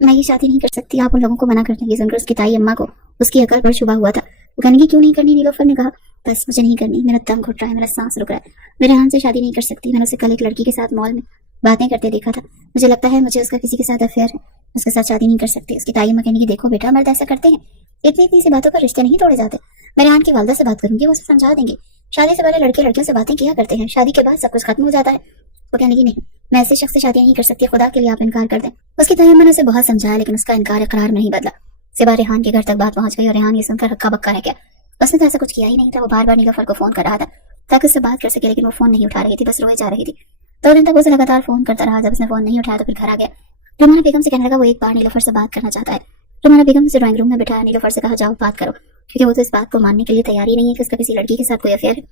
मैं ये शादी नहीं कर सकती, आप उन लोगों को मना कर देंगे। सुनकर उसकी ताई अम्मा को उसकी अकल पर शुबा हुआ था। वो कहने की, क्यों नहीं करनी? नीलोफर ने कहा, बस मुझे नहीं करनी, मेरा दम घुट रहा है, मेरा सांस रुक रहा है, मेरे हाथ से शादी नहीं कर सकती। मैंने उसे कल एक लड़की के साथ मॉल में बातें करते देखा था, मुझे लगता है मुझे उसका किसी के साथ अफेयर है, उसके साथ शादी नहीं कर सकती। उसकी ताई अम्मा कहने की, देखो बेटा, मर्द ऐसा करते हैं, इतनी इतनी सी बातों पर रिश्ते नहीं तोड़े जाते। मेरे आंट की वालदा से बात करूंगी, वो उसे समझा देंगे। शादी से पहले लड़के लड़कियों से बातें किया करते हैं, शादी के बाद सब कुछ खत्म हो जाता है। वो कहने की, नहीं, मैं ऐसे शख्स से शादी नहीं कर सकती, खुदा के लिए आप इनकार कर दें। उसकी ताई अम्मा ने उसे बहुत समझाया, लेकिन उसका इनकार इकरार नहीं बदला। सिवा रेहान के घर तक बात पहुंच गई और रेहान ये सुनकर हक्का बक्का रह गया। उसने तो ऐसा कुछ किया ही नहीं था। वो बार बार नीलोफर को फोन कर रहा था ताकि उससे बात कर सके, लेकिन वो फोन नहीं उठा रही थी, बस रोए जा रही थी। 2 दिन तक उसे लगातार फोन करता रहा। जब उसने फोन नहीं उठाया तो फिर घर आ गया। रुमाना बेगम से कहने लगा वो एक बार नीलोफर से बात करना चाहता है। रुमाना बेगम उसे ड्राइंग रूम में बिठाया। नीलोफर से कहा, जाओ बात करो, क्योंकि वो तो इस बात को मानने के लिए तैयार ही नहीं है कि उसका किसी लड़की के साथ कोई अफेयर है।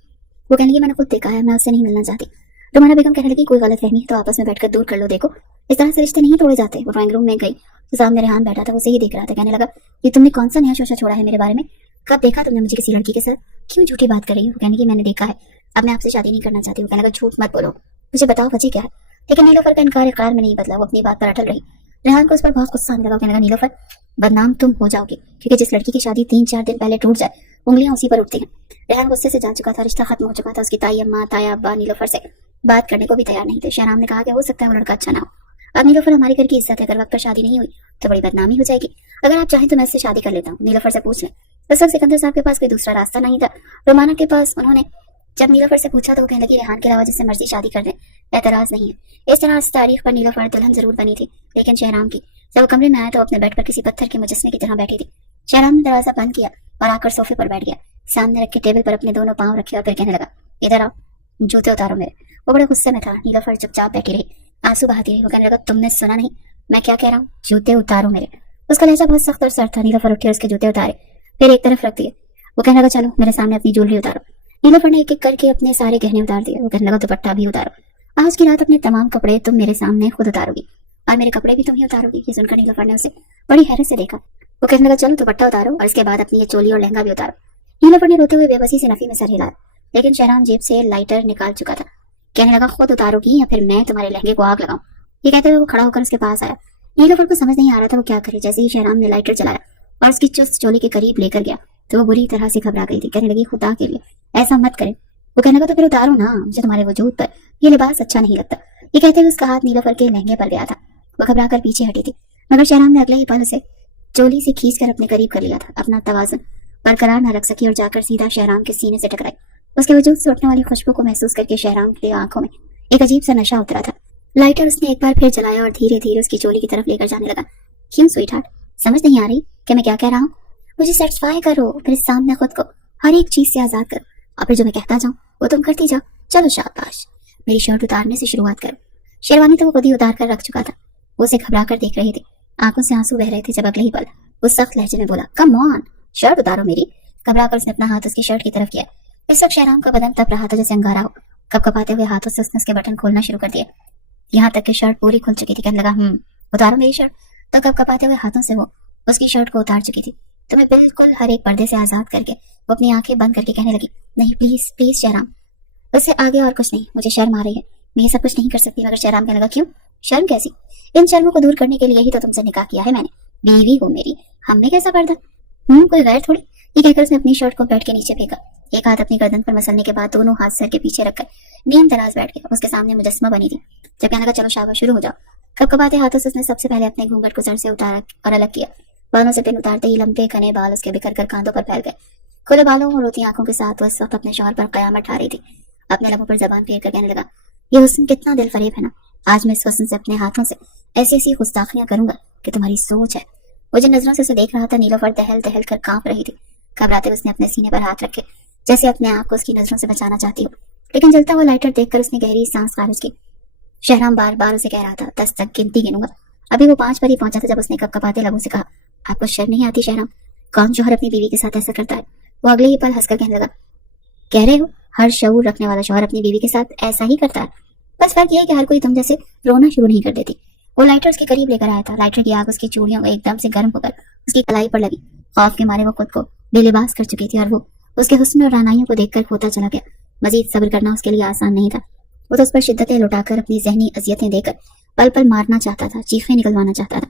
वो कहने लगी, मैंने खुद देखा है, मैं उससे नहीं मिलना चाहती। रुमाना बेगम कहने लगी, कोई गलत फहमी है तो आपस में बैठकर दूर कर लो, देखो इस तरह से रिश्ते नहीं तोड़े जाते। वो ड्राइंग रूम में गई तो सामने रेहान बैठा था, उसे ही देख रहा था। कहने लगा, ये तुमने कौन सा नया शोशा छोड़ा है मेरे बारे में? कब देखा तुमने मुझे किसी लड़की के साथ? क्यों झूठी बात कर रही हो? कहने की, मैंने देखा है, अब मैं आपसे शादी नहीं करना चाहती। वो कहने लगा, झूठ मत बोलो, मुझे बताओ वजह क्या है। लेकिन नीलोफर का इनकार इकरार में नहीं बदला, वो अपनी बात पर अटल रही। रेहान को उस पर बहुत गुस्सा आने लगा। कहने लगा, नीलोफर बदनाम तुम हो जाओगे, क्योंकि जिस लड़की की शादी 3-4 दिन पहले टूट जाए उंगलियां उसी पर उठती हैं। रेहान गुस्से से जा चुका था, रिश्ता खत्म हो चुका था। उसकी ताई अम्मा, ताया अब्बा नीलोफर से बात करने को भी तैयार नहीं थे। शहराम ने कहा कि हो सकता है वो लड़का अच्छा ना हो। अब नीलोफर हमारे घर की इज्जत है, अगर वक्त पर शादी नहीं हुई तो बड़ी बदनामी हो जाएगी। अगर आप चाहें तो मैं इससे शादी कर लेता हूँ, नीलोफर से पूछ लें। उस वक्त सिकंदर साहब के पास कोई दूसरा रास्ता नहीं था। रोमाना के पास उन्होंने जब नीलोफर से पूछा तो वो कहने लगी रेहान के अलावा जिससे मर्जी शादी कर दे, एतराज नहीं है। इस तरह इस तारीख पर नीलोफर दुल्हन जरूर बनी थी, लेकिन शहराम की। जब वो कमरे में आया तो अपने बेड पर किसी पत्थर के मुजस्मे की तरह बैठी थी। शहराम ने दरवाजा बंद किया और आकर सोफे पर बैठ गया। सामने रखे टेबल पर अपने दोनों पांव रखे और फिर कहने लगा, इधर आओ, जूते उतारो मेरे। वो बड़े गुस्से में था। नीलोफर चुपचाप बैठी रही, आंसू बहाती रही। वो कहने लगा, तुमने सुना नहीं, मैं क्या कह रहा हूँ, जूते उतारो मेरे। उसका लहजा बहुत सख्त और सर्द था। नीलोफर उठी और उसके जूते उतारे, फिर एक तरफ रख दिए। वो कहने लगा, चलो मेरे सामने अपनी ज्वेलरी उतारो। नीलोफर ने एक एक करके अपने सारे गहने उतार दिए। वो कहने लगा, दुपट्टा भी उतारो। आज की रात अपने तमाम कपड़े तुम मेरे सामने खुद उतारोगी और मेरे कपड़े भी तुम ही उतारोगी। ये सुनकर नीलोफर ने उसे बड़ी हैरत से देखा। वो कहने लगा, चलो दुपट्टा उतारो और इसके बाद अपनी ये चोली और लहंगा भी उतारो। नीलोफर ने रोते हुए बेबसी से नफी में सर हिलाया, लेकिन शहराम जेब से लाइटर निकाल चुका था। कहने लगा, खुद उतारोगी या फिर मैं तुम्हारे लहंगे को आग लगाऊं। ये कहते हुए वो खड़ा होकर उसके पास आया। नीलोफर को समझ नहीं आ रहा था वो क्या करे। जैसे ही शहराम ने लाइटर जलाया और उसकी चुस्त चोली के करीब लेकर गया तो वो बुरी तरह से घबरा गई थी। कहने लगी, खुदा के लिए ऐसा मत करें। वो कहने लगा, तो फिर उतारो ना, मुझे तुम्हारे वजूद पर ये लिबास अच्छा नहीं लगता। ये कहते हुए उसका हाथ नीलोफर के लहंगे पर गया था। वो घबरा कर पीछे हटी थी, मगर शहराम ने अगले ही पल उसे चोली से खींच कर अपने करीब कर लिया था। अपना तवाज़ुन बरकरार न रख सकी और जाकर सीधा शहराम के सीने से टकराई। उसके वजूद से उठने वाली खुशबू को महसूस करके शहराम की आंखों में एक अजीब सा नशा उतरा था। लाइटर उसने एक बार फिर जलाया और धीरे धीरे उसकी चोली की तरफ लेकर जाने लगा। क्यों स्वीटहार्ट, समझ नहीं आ रही कि मैं क्या कह रहा हूँ? मुझे सेटिस्फाई करो, फिर सामने खुद को हर एक चीज से आजाद करो और फिर जो मैं कहता जाऊँ वो तुम करती जाओ। चलो शाबाश, मेरी शर्ट उतारने से शुरुआत करो। शेरवानी तो वो खुद ही उतार कर रख चुका था। वो उसे घबरा कर देख रही थी, आंखों से आंसू बह रहे थे। जब अगले ही पल वो सख्त लहजे में बोला, कम ऑन, शर्ट उतारो मेरी। घबरा कर उसने अपना हाथ उसकी शर्ट की तरफ किया। इस वक्त शहराम का बदन तप रहा था जैसे अंगारा हो। कपकपाते हुए हाथों से उसने उसके बटन खोलना शुरू कर दिया, यहाँ तक कि शर्ट पूरी खुल चुकी थी। कहने लगा, उतारो मेरी शर्ट। तो कपकपाते हुए हाथों से वो उसकी शर्ट को उतार चुकी थी। तुम्हें बिल्कुल हर एक पर्दे से आजाद करके वो अपनी आंखें बंद करके कहने लगी, नहीं प्लीज प्लीज शहराम, उससे आगे और कुछ नहीं, मुझे शर्म आ रही है, मैं ये सब कुछ नहीं कर सकती। मगर शहराम कहने लगा, क्यों शर्म कैसी? इन शर्मों को दूर करने के लिए ही तो तुमसे निकाह किया है मैंने, बीवी हो मेरी, हम में कैसा पर्दा? कोई गैर थोड़ी। ये कहकर उसने अपनी शर्ट को बेड के नीचे फेंका। एक हाथ अपनी गर्दन पर मसलने के बाद दोनों हाथ सर के पीछे रखकर नीम दराज बैठ गया। उसके सामने मुजस्मा बनी थी। जब कहने लगा, चलो शाबाश शुरू हो जाओ। कपकपाते हाथों से उसने सबसे पहले अपने घूंघट को सर से उतारा और अलग किया। बालों से पिन उतारते ही लंबे घने बाल उसके बिखर कर कांधों पर फैल गए। खुले बालों और रोती आंखों के साथ वो इस वक्त अपने शौहर पर कयामत ठा रही थी। अपने लबों पर जबान फेर कर कहने लगा, ये हुस्न कितना दिल फरेब है ना। आज मैं इस हुस्न से अपने हाथों से ऐसी ऐसी गुस्ताखियां करूंगा कि तुम्हारी सोच है। वो जिन नजरों से उसे देख रहा था, नीलोफर टहल टहल कर कांप रही थी। घबराते उसने अपने सीने पर हाथ रखे, जैसे अपने आप को उसकी नजरों से बचाना चाहती हो। लेकिन जलता हुआ लाइटर देखकर उसने गहरी सांस खारिज की। शहराम बार बार उसे कह रहा था, 10 तक गिनती गिनूंगा। अभी वो 5 पर ही पहुंचा था जब उसने कपकपाते लबों से कहा, आपको शर्म नहीं आती शहराम? कौन शौहर अपनी बीवी के साथ ऐसा करता है? वो अगले ही पल हंसकर कहने लगा, कह रहे हो हर शऊर रखने वाला शौहर अपनी बीवी के साथ ऐसा ही करता है। बस फर्क यह है कि हर कोई तुम जैसे रोना शुरू नहीं कर देती। वो लाइटर उसके करीब लेकर आया था। लाइटर की आग उसकी चूड़ियों एकदम से गर्म होकर उसकी कलाई पर लगी। खौफ के मारे वो खुद को बेलिबास कर चुकी थी और वो उसके हुस्न और रानाइयों को देखकर खोता चला गया। मजीद सब्र करना उसके लिए आसान नहीं था। वो तो उस पर शिद्दतें लुटाकर अपनी जहनी अजियतें देकर पल पल मारना चाहता था, चीखें निकलवाना चाहता था,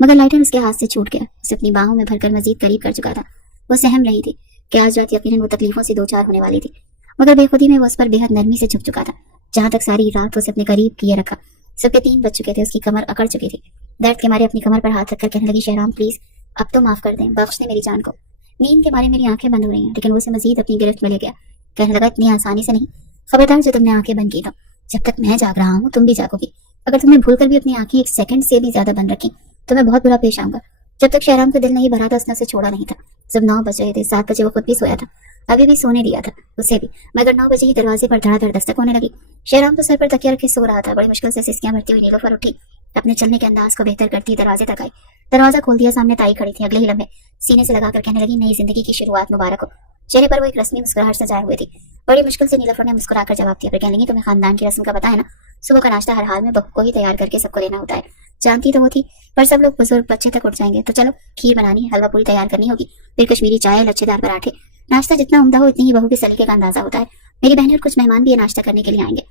मगर लाइटर उसके हाथ से छूट गया। उसे अपनी बाहों में भरकर मजीद करीब कर चुका था। वो सहम रही थी कि आज रात यकीनन वो तकलीफों से दो चार होने वाली थी, मगर बेखुदी में वो उस पर बेहद नरमी से झुक चुका था। जहां तक सारी रात उसे अपने करीब किए रखा। सबके 3 बज चुके थे। उसकी कमर अकड़ चुकी थी। दर्द के मारे अपनी कमर पर हाथ रखकर कहने लगी, शहराम प्लीज अब तो माफ कर दें, बख्श दें मेरी जान को। नींद के मारे मेरी आंखें बंद हो रही हैं। लेकिन वो उसे मजीद अपनी गिरफ्त में ले गया। कहने लगा, इतनी आसानी से नहीं, खबरदार जो तुमने आंखें बंद की तो जब तक मैं जाग रहा हूँ तुम भी जागोगी। अगर तुमने भूलकर भी अपनी आंखें 1 सेकंड से भी ज्यादा बंद रखी तो मैं बहुत बुरा पेश आऊंगा। जब तक शहराम का दिल नहीं भरा था उसने उसे छोड़ा नहीं था। जब 9 बज रहे थे, 7 बजे वो खुद भी सोया था, अभी भी सोने दिया था उसे भी, मगर 9 बजे ही दरवाजे पर धड़ाधड़ दस्तक होने लगी। शहराम तो सर पर तकिया रखे सो रहा था। बड़ी मुश्किल से सिसकियां भरती हुई नीलोफर उठी, अपने चलने के अंदाज को बेहतर करती दरवाजे तक आई। दरवाजा खोल दिया, सामने ताई खड़ी थी। अगले ही लम्हे सीने से लगाकर कहने लगी, नई जिंदगी की शुरुआत मुबारक हो। चेहरे पर वो एक रस्मी मुस्कुराहट सजाए हुए थी। बड़ी मुश्किल से नीलोफर ने मुस्कुराकर जवाब दिया, फिर कहने लगी, तुम्हें खानदान की रस्म का पता है ना? सुबह का नाश्ता हर हाल में बहू को ही तैयार करके सबको देना होता है। जानती तो वो थी, पर सब लोग बुजुर्ग बच्चे तक उठ जाएंगे। तो चलो खीर बनानी है, हलवा पूरी तैयार करनी होगी, फिर कश्मीरी चाय, लच्छेदार पराठे। नाश्ता जितना उम्दा हो उतनी ही बहू के सलीके का अंदाजा होता है। मेरी बहनें और कुछ मेहमान भी ये नाश्ता करने के लिए आएंगे।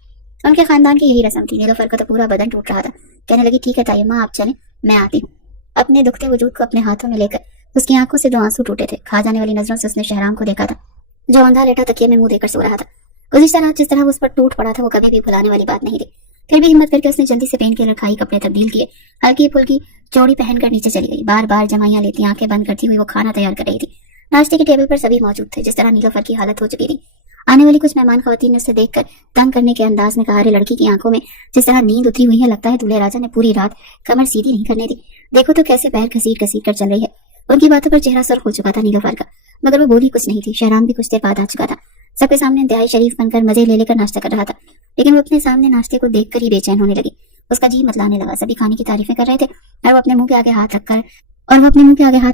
उनके खानदान की यही रस्म थी। नीलोफर का तो पूरा बदन टूट रहा था। कहने लगी, ठीक है ताई अम्मा आप चलें, मैं आती हूँ। अपने दुखते वजूद को अपने हाथों में लेकर उसकी आंखों से 2 आंसू टूटे थे। खा जाने वाली नजरों से उसने शहराम को देखा था, जो अंधा लेटा तकिए में मुंह देकर सो रहा था। गुज़िश्ता रात जिस तरह वो उस पर टूट पड़ा था वो कभी भी भुलाने वाली बात नहीं थी। फिर भी हिम्मत करके उसने जल्दी से पेन किलर खाई, कपड़े तब्दील किए, हल्की फुल्की चौड़ी पहनकर नीचे चली गई। बार बार जमाइयां लेती, आंखें बंद करती हुई वो खाना तैयार कर रही थी। नाश्ते के टेबल पर सभी मौजूद थे। जिस तरह नीलोफर की हालत हो चुकी थी, आने वाली कुछ मेहमान खवातीन ने उसे देखकर तंग करने के अंदाज में कहा, अरे लड़की की आंखों में जिस तरह नींद उतरी हुई है, लगता है दूल्हे राजा ने पूरी रात कमर सीधी नहीं करने दी। देखो तो कैसे पैर घसीट घसीट कर चल रही है। उनकी बातों पर चेहरा सुर्ख हो चुका था नीलोफर का, मगर वो बोली कुछ नहीं थी। शहराम भी कुछ देर बाद आ चुका था, सबके सामने इंतहाई शरीफ बनकर मजे ले लेकर नाश्ता कर रहा था। लेकिन वो अपने सामने नाश्ते को देखकर ही बेचैन होने लगी। उसका जी मतलाने लगा। सभी खाने की तारीफें कर रहे थे और वो अपने मुंह के आगे हाथ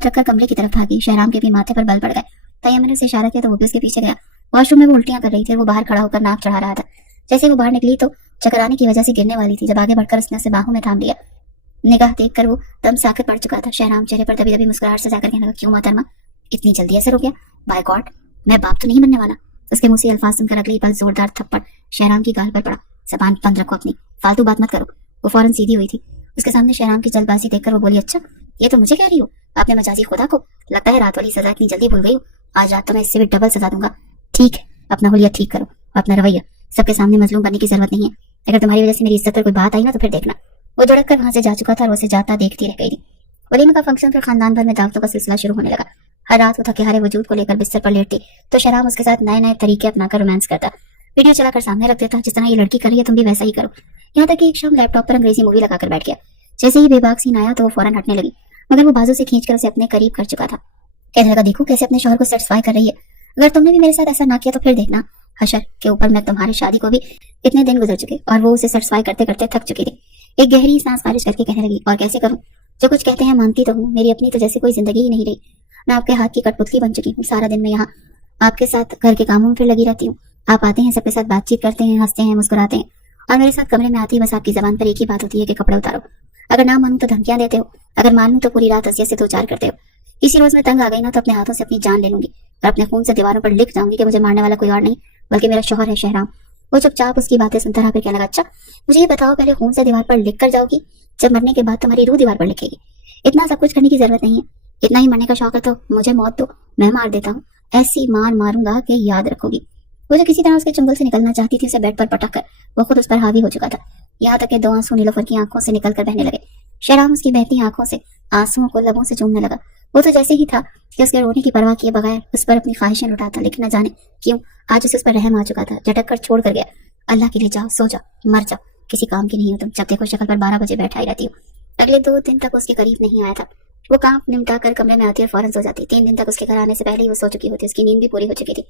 रखकर कमरे की तरफ भागी। शहराम के भी माथे पर बल पड़ गए। तैयब ने उसे इशारा किया तो वो भी उसके पीछे गया। वॉशरूम में वो उल्टियां कर रही थी और वो बाहर खड़ा होकर नाक चढ़ा रहा था। जैसे वो बाहर निकली तो चकराने की वजह से गिरने वाली थी। जब आगे बढ़कर उसने उसे बाहों में थाम लिया, निगाह देखकर वो दम साकर पड़ चुका था। शहराम चेहरे पर दबी दबी मुस्कुराहट से जाकर कहने लगा, क्यों मोहतरमा, इतनी जल्दी असर हो गया? बाय गॉड, मैं बाप तो नहीं बनने वाला। उसके मुंह से अल्फाज सुनकर अगले पल जोरदार थप्पड़ शहराम की गाल पर पड़ा। जबान बंद रखो अपनी, फालतू बात मत करो। वो फौरन सीधी हुई थी। उसके सामने शहराम की जल्दबाजी देखकर वो बोली, अच्छा ये तो मुझे कह रही हो? आपने मजाजी खुदा को, लगता है रात वाली सजा इतनी जल्दी भूल गई हो। आज रात तो मैं इससे भी डबल सजा दूंगा। ठीक है, अपना हुलिया ठीक करो, अपना रवैया। सबके सामने मजलूम बनने की जरूरत नहीं है। अगर तुम्हारी वजह से मेरी इज्जत पर कोई बात आई ना तो फिर देखना। वो झुड़क कर वहां से जा चुका था और उसे जाता देखती रह गई थी। वलीमे का फंक्शन फिर खानदान भर में दावतों का सिलसिला शुरू होने लगा। हर रात वो थके हारे वजूद को लेकर बिस्तर पर लेटती तो शहराम उसके साथ नए नए तरीके अपनाकर रोमांस करता। वीडियो चलाकर सामने रख देता, जिस तरह ये लड़की कर रही है तुम भी वैसा ही करो। यहाँ तक कि एक शाम लैपटॉप पर अंग्रेजी मूवी लगाकर बैठ गया। जैसे ही बेबाक सीन आया तो वो फौरन हटने लगी, मगर वो बाजू से खींचकर उसे अपने करीब कर चुका था। कहने लगा, देखो कैसे अपने शौहर को सेटिस्फाई कर रही है। अगर तुमने भी मेरे साथ ऐसा ना किया तो फिर देखना। हशर के ऊपर मैं तुम्हारी शादी को भी इतने दिन गुजर चुके और वो उसे सेटिस्फाई करते करते थक चुकी थी। एक गहरी सांस खारिज करके कहने लगी, और कैसे करूं? जो कुछ कहते हैं मानती तो हूँ, मेरी अपनी तो जैसे कोई जिंदगी ही नहीं रही। मैं आपके हाथ की कठपुतली बन चुकी हूँ। सारा दिन मैं यहाँ आपके साथ घर के कामों में फिर लगी रहती हूँ। आप आते हैं, सबके साथ बातचीत करते हैं, हंसते हैं, मुस्कुराते हैं, और मेरे साथ कमरे में आती ही बस आपकी जबान पर एक ही बात होती है कि कपड़े उतारो। अगर ना मानूं तो धमकियां देते हो, अगर मानूं तो पूरी रात असियत से 2-4 करते हो। किसी रोज मैं तंग आ गई ना तो अपने हाथों से अपनी जान ले लूंगी और अपने खून से दीवारों पर लिख जाऊंगी कि मुझे मारने वाला कोई और नहीं बल्कि मेरा शौहर है शहराम। वो चुपचाप उसकी बातें सुनता रहा, फिर कहने लगा, अच्छा मुझे ये बताओ, पहले खून से दीवार पर लिख कर जाओगी, जब मरने के बाद तुम्हारी रूह दीवार पर लिखेगी? इतना सब कुछ करने की जरूरत नहीं है। इतना ही मरने का शौक है तो मुझे मौत दो, मैं मार देता हूँ। ऐसी मार मारूंगा कि याद रखोगी। वो जो किसी तरह उसके चुंगल से निकलना चाहती थी, उसे बेड पर पटक कर वो खुद उस पर हावी हो चुका था। यहाँ तक कि 2 आंसू नीलोफर की आंखों से निकल कर बहने लगे। शहराम उसकी बहती आंखों से आंसुओं को लबों से चूमने लगा। वो तो जैसे ही था कि उसके रोने की परवाह किए बगैर उस पर अपनी ख्वाहिशें लुटाता, लेकिन न जाने क्यों आज उस पर रहम आ चुका था। झटक कर छोड़ कर गया। अल्लाह के लिए जाओ, सो जाओ, मर जाओ, किसी काम की नहीं हो तुम। जब देखो शक्ल पर 12 बजे बैठा ही रहती हो। अगले 2 दिन तक उसके करीब नहीं आया था। वो काम निपटा कर कमरे में आती और फौरन सो जाती। 3 दिन तक उसके घर आने से पहले ही वो सो चुकी होती। उसकी नींद भी पूरी हो चुकी थी।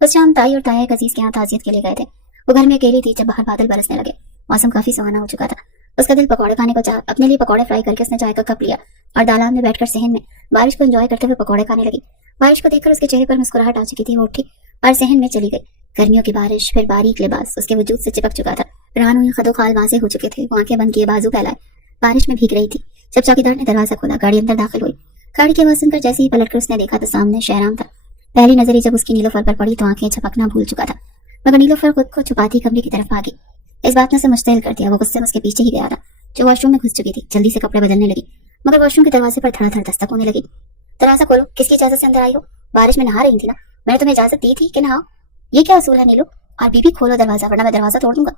उस शाम ताई और ताया एक अजीज के यहाँ ताजियत के लिए गए थे। वो घर में अकेली थी जब बाहर बादल बरसने लगे। मौसम काफी सुहाना हो चुका था। उसका दिल पकौड़े खाने को चाहा। अपने लिए पकौड़े फ्राई करके उसने चाय का कप लिया और दालान में बैठकर सहन में बारिश को एंजॉय करते हुए पकौड़े खाने लगी। बारिश को देखकर उसके चेहरे पर मुस्कुराहट आ चुकी थी। वो उठी और सहन में चली गई। गर्मियों की बारिश, फिर बारीक लिबास उसके वजूद से चिपक चुका था। रान हुई खदोखाल वाजे हो चुके थे। वो आंखें बंद किए बाजू फैलाए बारिश में भीग रही थी। जब चौकीदार ने दरवाजा खोला, गाड़ी अंदर दाखिल हुई। गाड़ी की आवाज सुनकर जैसे ही पलटकर उसने देखा तो सामने शहराम था। पहली नजर ही जब उसकी नीलोफर पर पड़ी तो आंखें झपकना भूल चुका था, मगर नीलोफर खुद को छुपाती कमरे की तरफ भागी। इस बात ने उसे मुश्तैल कर दिया। वो गुस्से में उसके पीछे ही गया था, जो वॉशरूम में घुस चुकी थी। जल्दी से कपड़े बदलने लगी, मगर वॉशरूम के दरवाजे पर धड़ाधड़ दस्तक होने लगी। दरवाजा खोलो, किसकी इजाजत से अंदर आई हो? बारिश में नहा रही थी ना, मैंने तुम्हें इजाजत दी थी कि नहाओ। ये क्या असूल है नीलू? और बीबी खोलो दरवाजा वरना मैं दरवाजा तोड़ दूंगा।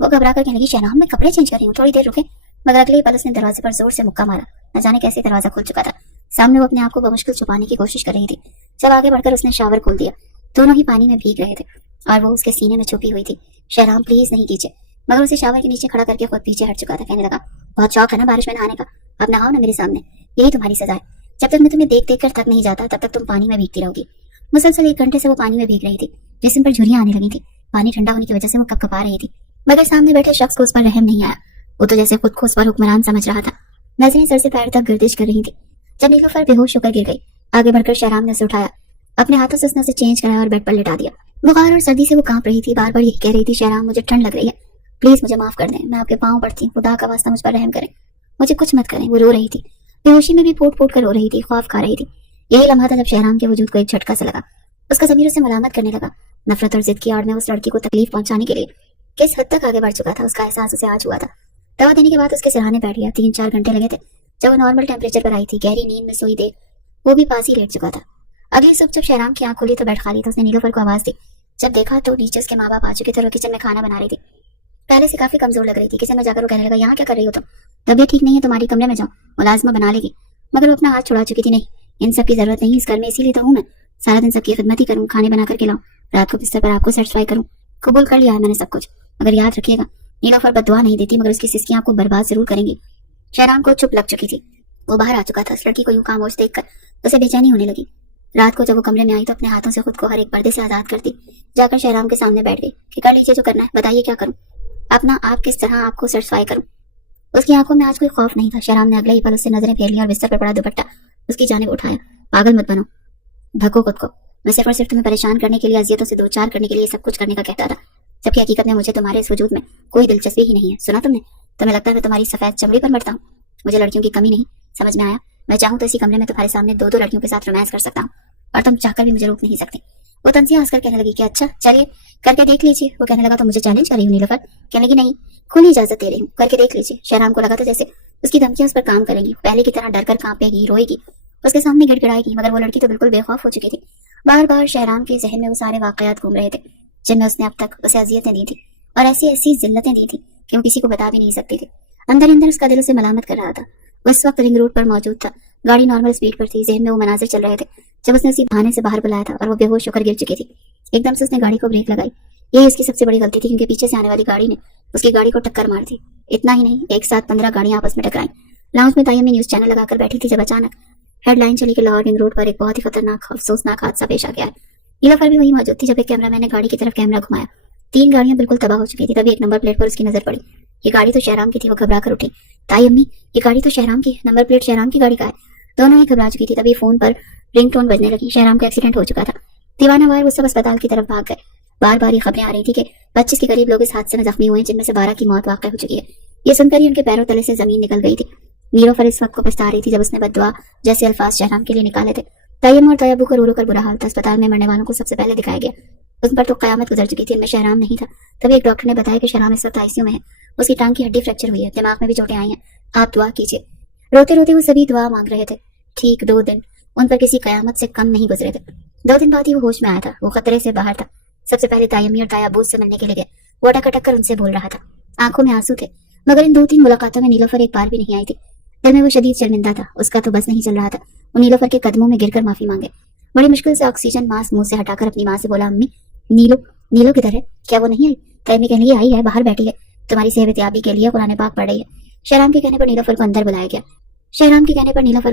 वो घबरा कर कहने लगी, शहनाम मैं कपड़े चेंज कर रही हूँ, थोड़ी देर रुके। मगर अगले ही पल उसने दरवाजे पर जोर से मुक्का मारा। न जाने कैसे दरवाजा खुल चुका था। सामने वो अपने आप को बमुश्किल छुपाने की कोशिश कर रही थी। जब आगे बढ़कर उसने शावर खोल दिया, दोनों ही पानी में भीग रहे थे और वो उसके सीने में छुपी हुई थी। शहराम प्लीज नहीं कीजिए, मगर उसे शावर के नीचे खड़ा करके खुद पीछे हट चुका था। कहने लगा, बहुत शौक है ना बारिश में नहाने का, अब नहाओ ना मेरे सामने, यही तुम्हारी सजा है। जब तक मैं तुम्हें देख देख कर थक नहीं जाता तब तक तुम पानी में भीगती रहोगी। मुसलसल 1 घंटे से वो पानी में भीग रही थी। जिस्म पर झुर्रियां आने लगी थी। पानी ठंडा होने की वजह से वो कपकपा रही थी, मगर सामने बैठे शख्स को उस पर रहम नहीं आया। वो तो जैसे खुद को उस पर हुक्मरान समझ रहा था। नजरें सर से पैर तक गर्दिश कर रही थी। जब नीलोफर बेहोश होकर गिर गई, आगे बढ़कर शहराम ने उसे उठाया। अपने हाथों से उसने उसे चेंज कराया और बेड पर लिटा दिया। बुखार और सर्दी से वो कांप रही थी। बार बार यही कह रही थी, शहराम मुझे ठंड लग रही है, प्लीज मुझे माफ कर दें, मैं आपके पाँव पड़ती हूँ, खुदा का वास्ता मुझ पर रहम करें, मुझे कुछ मत करें। वो रो रही थी, बेहोशी में भी फूट फूट कर रो रही थी, खौफ खा रही थी। यही लम्हा था जब शहराम के वजूद को एक झटका सा लगा। उसका ज़मीर उसे मलामत करने लगा। नफरत और जिद की आड़ में उस लड़की को तकलीफ पहुंचाने के लिए किस हद तक आगे बढ़ चुका था, उसका एहसास उसे आज हुआ था। दवा देने के बाद उसके सिरहाने बैठ गया। 3-4 घंटे लगे थे। जब वो नॉर्मल टेम्परेचर पर आई थी, गहरी नींद में सोई देख वो भी पास ही लेट चुका था। अगली सुबह जब शहराम की आंख खुली तो बेड खाली था। उसने नीलोफर को आवाज दी। जब देखा तो नीचे उसके माँ बाप आ चुके थे और किचन में खाना बना रही थी। पहले से काफी कमजोर लग रही थी। किचन में जाकर वो कहने लगा, यहाँ क्या कर रही हो तुम? तबीयत ठीक नहीं है तुम्हारी, कमरे में जाओ, मुलाजमा बना लेगी। मगर वो अपना हाथ छुड़ा चुकी थी। नहीं, इन सब की जरूरत नहीं, इस घर में इसीलिए तो हूँ मैं, सारा दिन सबकी खिदमत ही करूँ, खाने बना कर खिलाऊं, रात को बिस्तर पर आपको सेटिस्फाई करूँ। कबूल कर लिया है मैंने सब कुछ, मगर याद रखिएगा नीलोफर बददुआ नहीं देती, मगर उसकी सिस्कियां आपको बर्बाद जरूर करेंगी। शहराम को चुप लग चुकी थी। वो बाहर आ चुका था। उस लड़की को यूं खामोश देखकर उसे बेचैनी होने लगी। रात को जब वो कमरे में आई तो अपने हाथों से खुद को हर एक पर्दे से आजाद कर दी। जाकर शहराम के सामने बैठ गई कि कर लीजिए जो करना है, बताइए क्या करूं, अपना आप किस तरह आपको सेटिस्फाई करूं। उसकी आंखों में आज कोई खौफ नहीं था। शहराम ने अगले ही पल उससे नजरें फेर ली और बिस्तर पर पड़ा दुपट्टा उसकी जानिब उठाया। पागल मत बनो, ढको खुद को, मैं सिर्फ और सिर्फ तुम्हें परेशान करने के लिए, अजियतों से दो चार करने के लिए सब कुछ करने का कहता था, जबकि हकीकत में मुझे तुम्हारे इस वजूद में कोई दिलचस्पी ही नहीं है। सुना तुमने? तुम्हें लगता है मैं तुम्हारी सफेद चमड़ी पर मरता हूँ? मुझे लड़कियों की कमी नहीं, समझ में आया? मैं चाहूँ तो इसी कमरे में तुम्हारे सामने दो दो लड़कियों के साथ रोमांस कर सकता हूँ और तुम चाहकर भी मुझे रोक नहीं सकती। वो तंजिया हंसकर कहने लगी कि अच्छा चलिए करके देख लीजिए। वो कहने लगा तो मुझे चैलेंज कर रही हूँ नीलोफर? कहने लगी नहीं, खुली इजाजत दे रही हूँ, करके देख लीजिए। शहराम को लगा था जैसे उसकी धमकियां उस पर काम करेंगी। पहले की तरह डर कर कांपेगी, रोएगी, उसके सामने गिड़गिड़ाएगी, मगर वो लड़की तो बिल्कुल बेखौफ हो चुकी थी। बार बार शहराम के जहन में वो सारे वाकयात घूम रहे थे जिनमें उसने अब तक उसे अजियतें दी थी और ऐसी ऐसी जिल्लतें दी थी कि वो किसी को बता भी नहीं सकती थी। अंदर अंदर उसका दिल उसे मलामत कर रहा था। वो इस वक्त रिंग रोड पर मौजूद था। गाड़ी नॉर्मल स्पीड पर थी। जहन में वो मनाजिर चल रहे थे जब उसने उसी बहाने से बाहर बुलाया था और वो बेहोश होकर गिर चुकी थी। एकदम से उसने गाड़ी को ब्रेक लगाई। यही उसकी सबसे बड़ी गलती थी, क्योंकि पीछे से आने वाली गाड़ी ने उसकी गाड़ी को टक्कर मार दी। इतना ही नहीं, एक साथ 15 गाड़ियां आपस में टकराई। लाउंज में तायम्मी न्यूज चैनल लगाकर बैठी थी जब अचानक हेडलाइन चली कि लाहौर रिंग रोड पर एक बहुत ही खतरनाक अफसोसनाक हादसा पेश आ गया है। नीलोफर भी वही मौजूद थी जब एक कैमरामैन ने गाड़ी की तरफ कैमरा घुमाया। 3 गाड़ियां बिल्कुल तबाह हो चुकी थी। तभी एक नंबर प्लेट पर उसकी नजर पड़ी। ये गाड़ी तो शहराम की थी। वो घबरा कर उठी। तायम्मी, ये गाड़ी तो शहराम की है, नंबर प्लेट शहराम की गाड़ी का है। दोनों ही घबरा चुकी थी। तभी फोन पर रिंगटोन बजने लगी। शहराम का एक्सीडेंट हो चुका था। दीवाना वायर वो सब अस्पताल की तरफ भाग गए। बार बार ये खबरें आ रही थी कि 25 के करीब लोग इस हादसे में जख्मी हुए हैं, जिनमें से 12 की मौत वाक़ई हो चुकी है। ये सुनकर ही उनके पैरों तले से जमीन निकल गई थी। नीलोफर इस वक्त को पछता रही थी जब उसने बद्दुआ जैसे अल्फाज शहराम के लिए निकाले थे। तायम और तायबू का रो रो कर बुरा हाल था। अस्पताल में मरने वालों को सबसे पहले दिखाया गया। उस पर तो कयामत गुजर चुकी थी। इनमें शहराम नहीं था। तभी एक डॉक्टर ने बताया कि शहराम इस वक्त आईसीयू में है। उसकी टांग की हड्डी फ्रैक्चर हुई है, दिमाग में भी चोटें आई हैं, आप दुआ कीजिए। रोते रोते वो सभी दुआ मांग रहे थे। ठीक 2 दिन उन पर किसी कयामत से कम नहीं गुजरे थे। 2 दिन बाद ही वो होश में आया था। वो खतरे से बाहर था। सबसे पहले तायम्मी और तायाबूज से मिलने के लिए गए। वो अटक अटक कर उनसे बोल रहा था। आंखों में आंसू थे, मगर इन 2-3 मुलाकातों में नीलोफर एक बार भी नहीं आई थी। दिल में वो शदीद शर्मिंदा था। उसका तो बस नहीं चल रहा था। वो नीलोफर के कदमों में गिरकर माफी मांगे। बड़ी मुश्किल से ऑक्सीजन मास्क मुंह से हटाकर अपनी माँ से बोला, अम्मी नीलो किधर है? क्या वो नहीं आई? तायम्मी कहने लगी, आई है, बाहर बैठी है, तुम्हारी सेहतयाबी के लिए कुरान पाक पढ़ रही है। शहराम के कहने पर नीलोफर को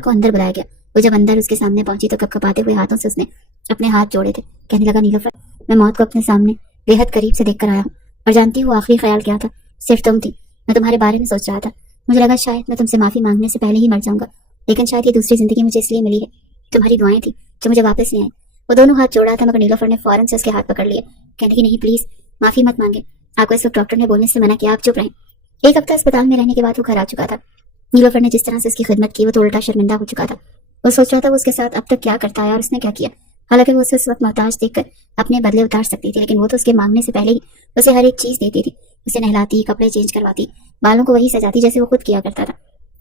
अंदर बुलाया गया। वो जब अंदर उसके सामने पहुंची तो कपकपाते हुए हाथों से उसने अपने हाथ जोड़े थे। कहने लगा, नीलोफर, मैं मौत को अपने सामने बेहद करीब से देखकर आया हूँ और जानती हूँ आखिरी ख्याल क्या था? सिर्फ तुम थी। मैं तुम्हारे बारे में सोच रहा था। मुझे लगा शायद मैं तुमसे माफी मांगने से पहले ही मर जाऊंगा, लेकिन शायद ये दूसरी जिंदगी मुझे इसलिए मिली है, तुम्हारी दुआएं थी जो मुझे वापस नहीं आई। वो दोनों हाथ जोड़ा था, मगर नीलोफर ने फौरन से उसके हाथ पकड़ लिया। कहने की, नहीं प्लीज, माफी मत मांगे, आपको इस वक्त डॉक्टर ने बोलने से मना किया, आप चुप रहें। 1 हफ्ता अस्पताल में रहने के बाद वो घर आ चुका था। नीलोफर ने जिस तरह से उसकी खिदमत की वो तो उल्टा शर्मिंदा हो चुका था। वो सोच रहा था वो उसके साथ अब तक क्या करता है और उसने क्या किया। हालांकि वो उसे उस वक्त मोहताज देखकर अपने बदले उतार सकती थी, लेकिन वो तो उसके मांगने से पहले ही उसे हर एक चीज देती थी। उसे नहलाती, कपड़े चेंज करवाती, बालों को वही सजाती जैसे वो खुद किया करता था।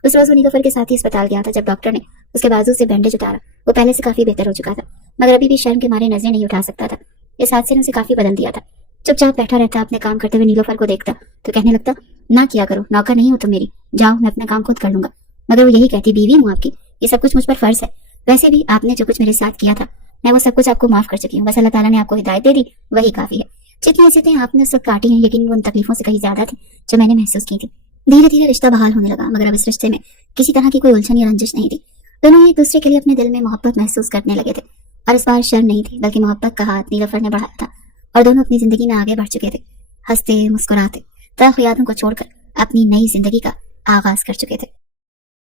उस रोज वो नीलोफर के साथ ही अस्पताल गया था। जब डॉक्टर ने उसके बाजू से बैंडेज उतारा, वो पहले से काफी बेहतर हो चुका था, मगर अभी भी शर्म के मारे नजरें नहीं उठा सकता था। इस हादसे ने उसे काफी बदल दिया था। चुपचाप बैठा रहता, अपने काम करते हुए नीलोफर को देखता तो कहने लगता, ना किया करो, नौकर नहीं हो तुम मेरी, जाओ, मैं अपना काम खुद कर लूंगा। मगर वो यही कहती, बीवी हूँ आपकी, ये सब कुछ मुझ पर फर्ज है। वैसे भी आपने जो कुछ मेरे साथ किया था, मैं वो सब कुछ आपको माफ कर चुकी हूँ। बस अल्लाह ताला ने आपको हिदायत दे दी, वही काफी है। जितनी इज्जतें आपने उस वक्त काटी हैं, यकीन वो उन तकलीफों से कहीं ज्यादा थी जो मैंने महसूस की थी। धीरे धीरे रिश्ता बहाल होने लगा, मगर अब इस रिश्ते में किसी तरह की कोई उलझन या रंजिश नहीं थी। दोनों एक दूसरे के लिए अपने दिल में मोहब्बत महसूस करने लगे थे, और इस बार शर्म नहीं थी, बल्कि मोहब्बत का हाथ नीलोफर ने बढ़ाया था, और दोनों अपनी जिंदगी में आगे बढ़ चुके थे, हंसते मुस्कुराते, तल्ख यादों को छोड़कर अपनी नई जिंदगी का आगाज कर चुके थे।